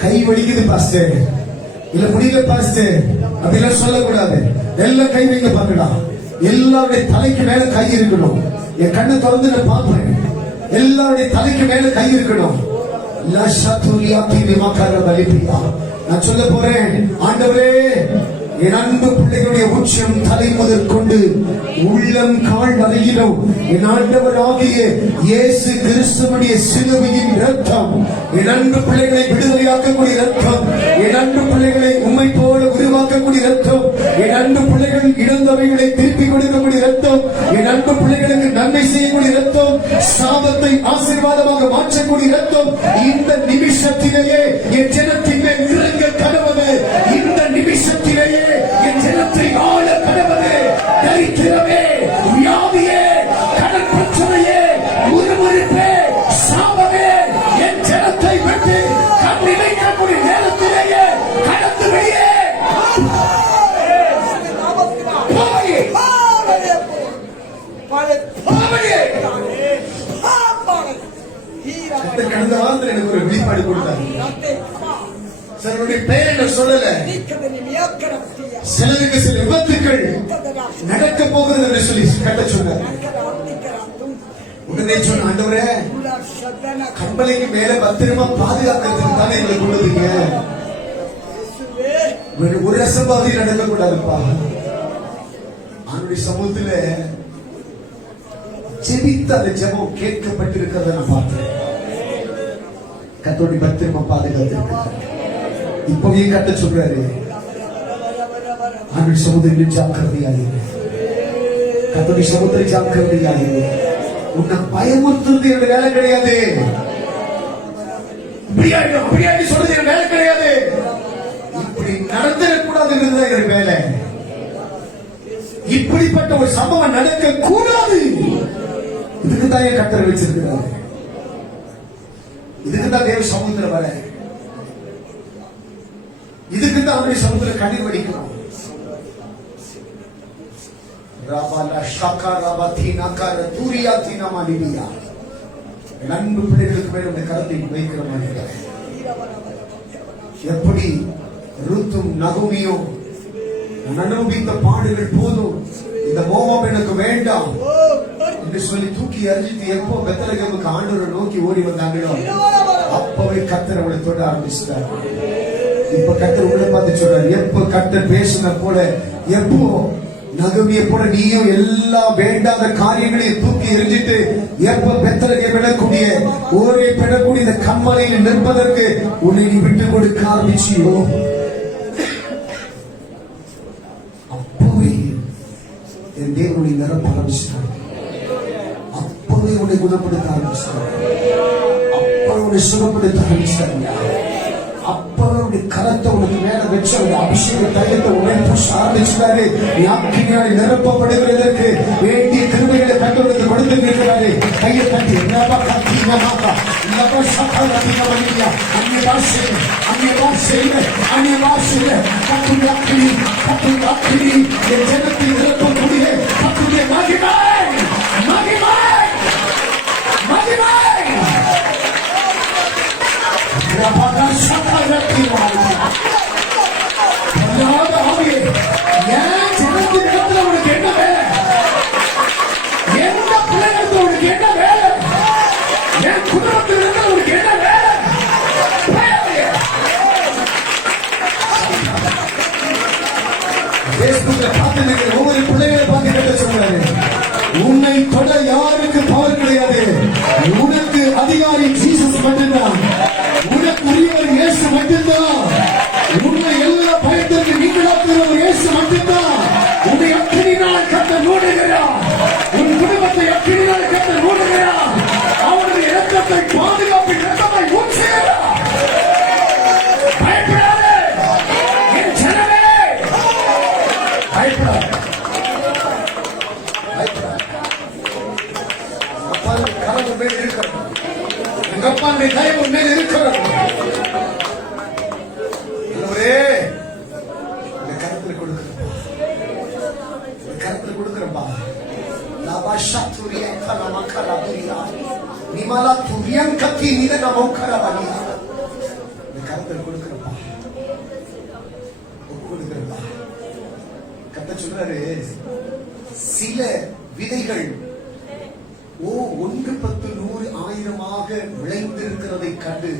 கை வலிக்குது பாஸ்டர், இல்ல முடியல பாஸ்டர் அப்படிலாம் சொல்லக்கூடாது. எல்லாம் கை வைக்க பார்க்கலாம். எல்லாருடைய தலைக்கு மேல கை இருக்கணும். என் கண்ணை திறந்து நான் பார்ப்பேன். எல்லாருடைய தலைக்கு மேல கை இருக்கணும். நான் சொல்ல போறேன், ஆண்டவரே என் அன்பு பிள்ளைகளுடைய உச்சம் தலை முதல் கொண்டு உள்ளம் கால் வரையிலும் என் ஆண்டவராகிய இயேசு கிறிஸ்துவுடைய சிலுவையின் இரத்தம், என் அன்பு பிள்ளைகளை விடுதலையாக்கக்கூடிய இரத்தம், என் அன்பு பிள்ளைகளை உம்மை போல உருவாக்கக்கூடிய இரத்தம், என் அன்பு பிள்ளைகள் இழந்தவைகளை திருப்பி கொடுக்கக்கூடிய இரத்தம், என் அன்பு பிள்ளைகளுக்கு நன்மை செய்யக்கூடிய இரத்தம், சாபத்தை ஆசீர்வாதமாக மாற்றக்கூடிய இரத்தம் இந்த நிமிஷத்திலேயே என் ஜனத்தின் மேல் இறங்க கடவுது. இந்த நிமிஷத்திலேயே என் ஜனத்தை ஆள கடவுது. தரித்திரமே, வியாதியே, கடன் பிரச்சனையே, முறுமுறுப்பே, சாபமே என் ஜனத்தை விட்டு கண் இமைக்கக்கூடிய நேரத்திலேயே கடந்து வெளியே பாவமே கடந்த வாரத்தில் எனக்கு ஒரு வெளிப்பாடு கொடுத்தாரு. சார் என்னுடைய பெயர் என்ன சொல்லல. சிலருக்கு சில விபத்துக்கள் நடக்க போகிறது என்று சொல்லி கட்ட சொன்னார். உடனே சொன்ன, ஆண்டவரே கம்பளைக்கு மேல பத்திரமா பாதுகாக்கிறதுக்கு தானே எங்களை கொள்ளுவீங்க. ஒரு அசம்பாதி நடக்க கூடாதுப்பா. அவனுடைய சமூகத்துல ஜெபித்த அந்த ஜெபம் கேட்கப்பட்டிருக்கிறத நான் பார்த்தேன். கத்தோடி பத்திரமா பாதுகாத்திருக்கிறார். இப்பவே கத்த சொல்றாரு, அவனுடைய சமுதிரம் ஜாக்கிரதையாயிரு. கத்தோடி சமுதிரம் ஜாக்கிரதையாயிரு. உன்னை பயமுறுத்துறது என்னோட வேலை கிடையாது. இப்படியாடி சொல்றது என் வேலை கிடையாது. இப்படி நடந்துடக்கூடாது என்னுடைய வேலை. இப்படிப்பட்ட ஒரு சம்பவம் நடக்க கூடாது. இதுக்குதான் என் கட்டளை வச்சிருக்கிறாரு. இதுக்குதான் தேவ சமுத்திரம் வர. இதுக்குதான் அவருடைய சமுத்திரம் கண்ணீர் வடிக்கணும். அன்பு பிள்ளைகளுக்கு மேல் உடைய கரத்தை வைக்கிற மாதிரி எப்படி ருத்தும் நகுமியும் அனுபவித்த பாடுகள் போதும், இந்த மோகம் எனக்கு வேண்டாம் என்று சொல்லி தூக்கி அறிஞ்சிட்டு எப்போ பெத்தலகேமுக்கு ஆண்டவரை நோக்கி ஓடி வந்தாங்களோ அப்பவே கர்த்தர் அவளை தொட ஆரம்பிச்சிட்டார். இப்ப கர்த்தர் உள்ள பார்த்து சொல்றாரு, எப்ப கர்த்தர் பேசின போல, எப்போ நகுமியை போல நீயும் எல்லா வேண்டாத காரியங்களையும் தூக்கி எரிஞ்சிட்டு எப்ப பெத்தலகேம் விடக்கூடிய ஓரை பெறக்கூடிய இந்த கண்மலையில் நிற்பதற்கு உன்னை நீ விட்டு கொடுக்க ஆரம்பிச்சியோ, என் தேவனுடைய நிரப்ப ஆரம்பிச்சிட்டார். அப்பவே உன்னை குணப்படுத்த ஆரம்பிச்சிட்டார். அப்பவே உன்னை சுகப்படுத்த ஆரம்பிச்சிட்டாங்க. அப்பவே உன்னுடைய கரத்தை உனக்கு மேல வச்சு அவருடைய அபிஷேக தைலத்தை உடனே பூச ஆரம்பிச்சிட்டாரு. நீ அக்கினியால் நிரப்பப்படுகிறதற்கு வேண்டிய கிருபைகளை கட்டவனுக்கு கொடுத்திருக்கிறாரு. கையை தட்டி என்னப்பா கத்தினமாக்கா என்னப்பா சக்கா கத்தினமணியா அந்நிய பாஷையில் கத்துடைய அக்கினி என் ஜனத்தை நிரப்பக்கூடிய கத்துடைய மகிமை ஒவ்வொரு பிள்ளைகளை பார்த்து கேட்ட சொல்றாரு, உன்னை தொட யாருக்கு பவர் கிடையாது. உனக்கு அதிகாரி ஜீசஸ் மட்டும்தான். உனக்கு உரியவர் இயேசு மட்டும்தான். உன்னை எல்லா பயத்திற்கு நீங்களாக்குகிறவர் இயேசு மட்டும்தான். உன்னை அக்கினினால் கர்த்தர் மூடுகிறார். உன் குடும்பத்தை அக்கினினால் கர்த்தர் மூடுகிறார். அவருடைய இரத்தத்தை பாதுகாப்பின் இரத்தத்தை ஊற்றுகிறார். பயப்படாதே என் ஜனமே, பயப்படாதே. கரம் மேல் இருக்கிறது. எங்க அப்பாவுடைய தயவு மேல் இருக்கிறது. கருத்தில் கொடுக்கிறப்பா, கருத்தில் கொடுக்கிறப்பா. லாபாஷா துரிய கலமக்கரா துரியா நிமலா துரியம் கத்தி நித நமோக்கரா வலியா. கருத்தில் கொடுக்கிறப்பா, கொடுக்கிறப்பா. கத்த சொல்றாரு, சில விதைகள் 1, 10, 100, 1000 விளைந்திருக்கிறதை கண்டு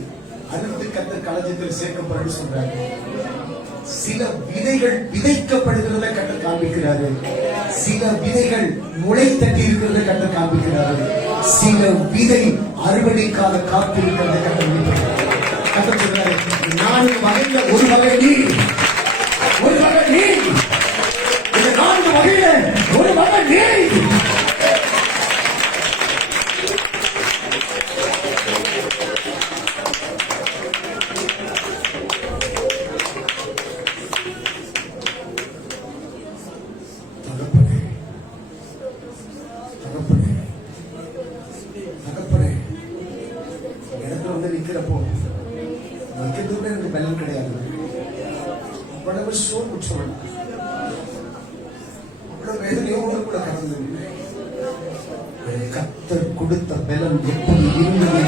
அறுத்து கத்தர் களஞ்சியத்தில் சேர்க்கப்படும் சொல்றாரு. சில விதைகள் விதைக்கப்படுகிறத கண்டு காண்பிக்கிறாரு. சில விதைகள் முளை தட்டி இருக்கிறத கண்டு காண்பிக்கிறாரு. சில விதை அறுவடைக்காக காத்திருக்கிறத கண்டு சொல்றாரு. 4 வகையில ஒரு வகை நீ, ஒரு வகை நீ, இந்த 4 வகையில ஒரு வகை நீ. நிக்கிறப்போ நிக்கிறதுக்கு எனக்கு பலம் கிடையாது. அவ்வளவு சோர்வு சொல்லணும், அவ்வளவு வேதனையோடு கூட கடந்து கர்த்தர் கொடுத்த பலம் எப்படி இருந்தது.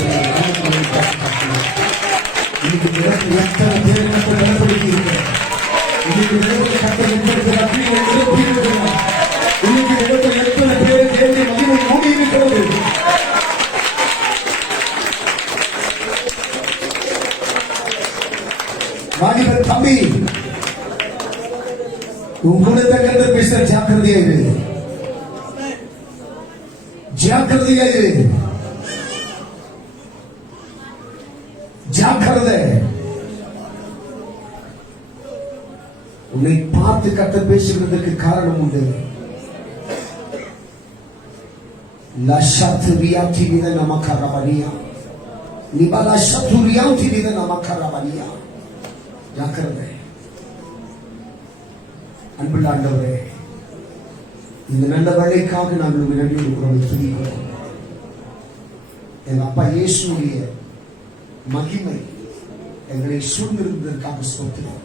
எத்தனை பேர் கத்தர் பலப்படுத்தி இருக்கிறார். இன்னைக்கு தேவனுடைய கத்தர் உங்களுக்கு நன்றியை எழுப்பி இருக்கிறார். இன்னைக்கு தேவனுடைய எத்தனை பேர் தேவனுடைய மகிமை மூடி இருக்கிறது. வாலிபர் தம்பி, உன் கூட கத்தர் பேசுற ஜாக்கிரதையா இரு, ஜாக்கிரதையா இரு, ஜாக்கிரதை. உன்னை பார்த்து கத்தர் பேசுகிறதுக்கு காரணம் உண்டு. லஷத்ரியாத்தி வித நமக்கரபனியா நிபல சத்துரியாத்தி வித நமக்கரபனியா. ஜாக்கிரதை. அன்புள்ள ஆண்டவரே, இந்த நல்ல வேலைக்காக நாங்கள் நன்றி துதிக்கிறோம். எங்க அப்பா இயேசுடைய மகிமை எங்களை சூழ்ந்திருந்ததற்காக ஸ்தோத்திரம்.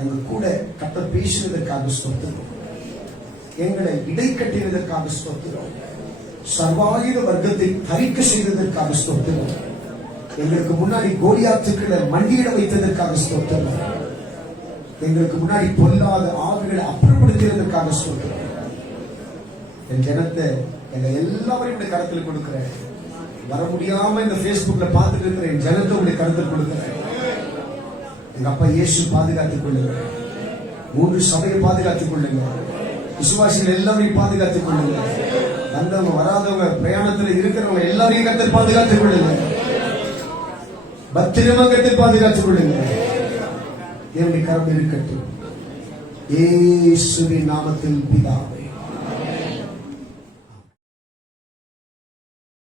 எங்க கூட கத்தர் பேசினதற்காக ஸ்தோத்திரம். எங்களை இடைக்கட்டினதற்காக ஸ்தோத்திரம். சர்வாயுத வர்க்கத்தை தரிக்க செய்ததற்காக ஸ்தோத்திரம். எங்களுக்கு முன்னாடி கோலியாத்துக்களை மண்டியிட வைத்ததற்காக ஸ்தோத்திரம். எங்களுக்கு முன்னாடி பொல்லாத ஆவிகளை அப்புறப்படுத்தியதற்காக ஸ்தோத்திரம். என் ஜனத்தை எங்க எல்லாரையும் உடைய கருத்தில் கொடுக்கிறேன். வர முடியாம இந்த Facebookல பார்த்துட்டு இருக்கிற என் ஜனத்தை உடைய கருத்தில் கொடுக்கிறேன். எங்க அப்பா இயேசு பாதுகாத்துக் கொள்ளுங்க. 3 சபையை பாதுகாத்துக் கொள்ளுங்க. விசுவாசிகள் எல்லாரையும் பாதுகாத்துக் கொள்ளுங்க. வந்தவங்க வராதவங்க பிரயாணத்தில் இருக்கிறவங்க எல்லாரையும் கத்தர் பாதுகாத்துக் கொள்ளுங்க. பத்திரமா கத்தர் பாதுகாத்துக் கொள்ளுங்க. என்னுடைய கரம் இருக்கட்டும். இயேசுவின் நாமத்தில் பிதாவே.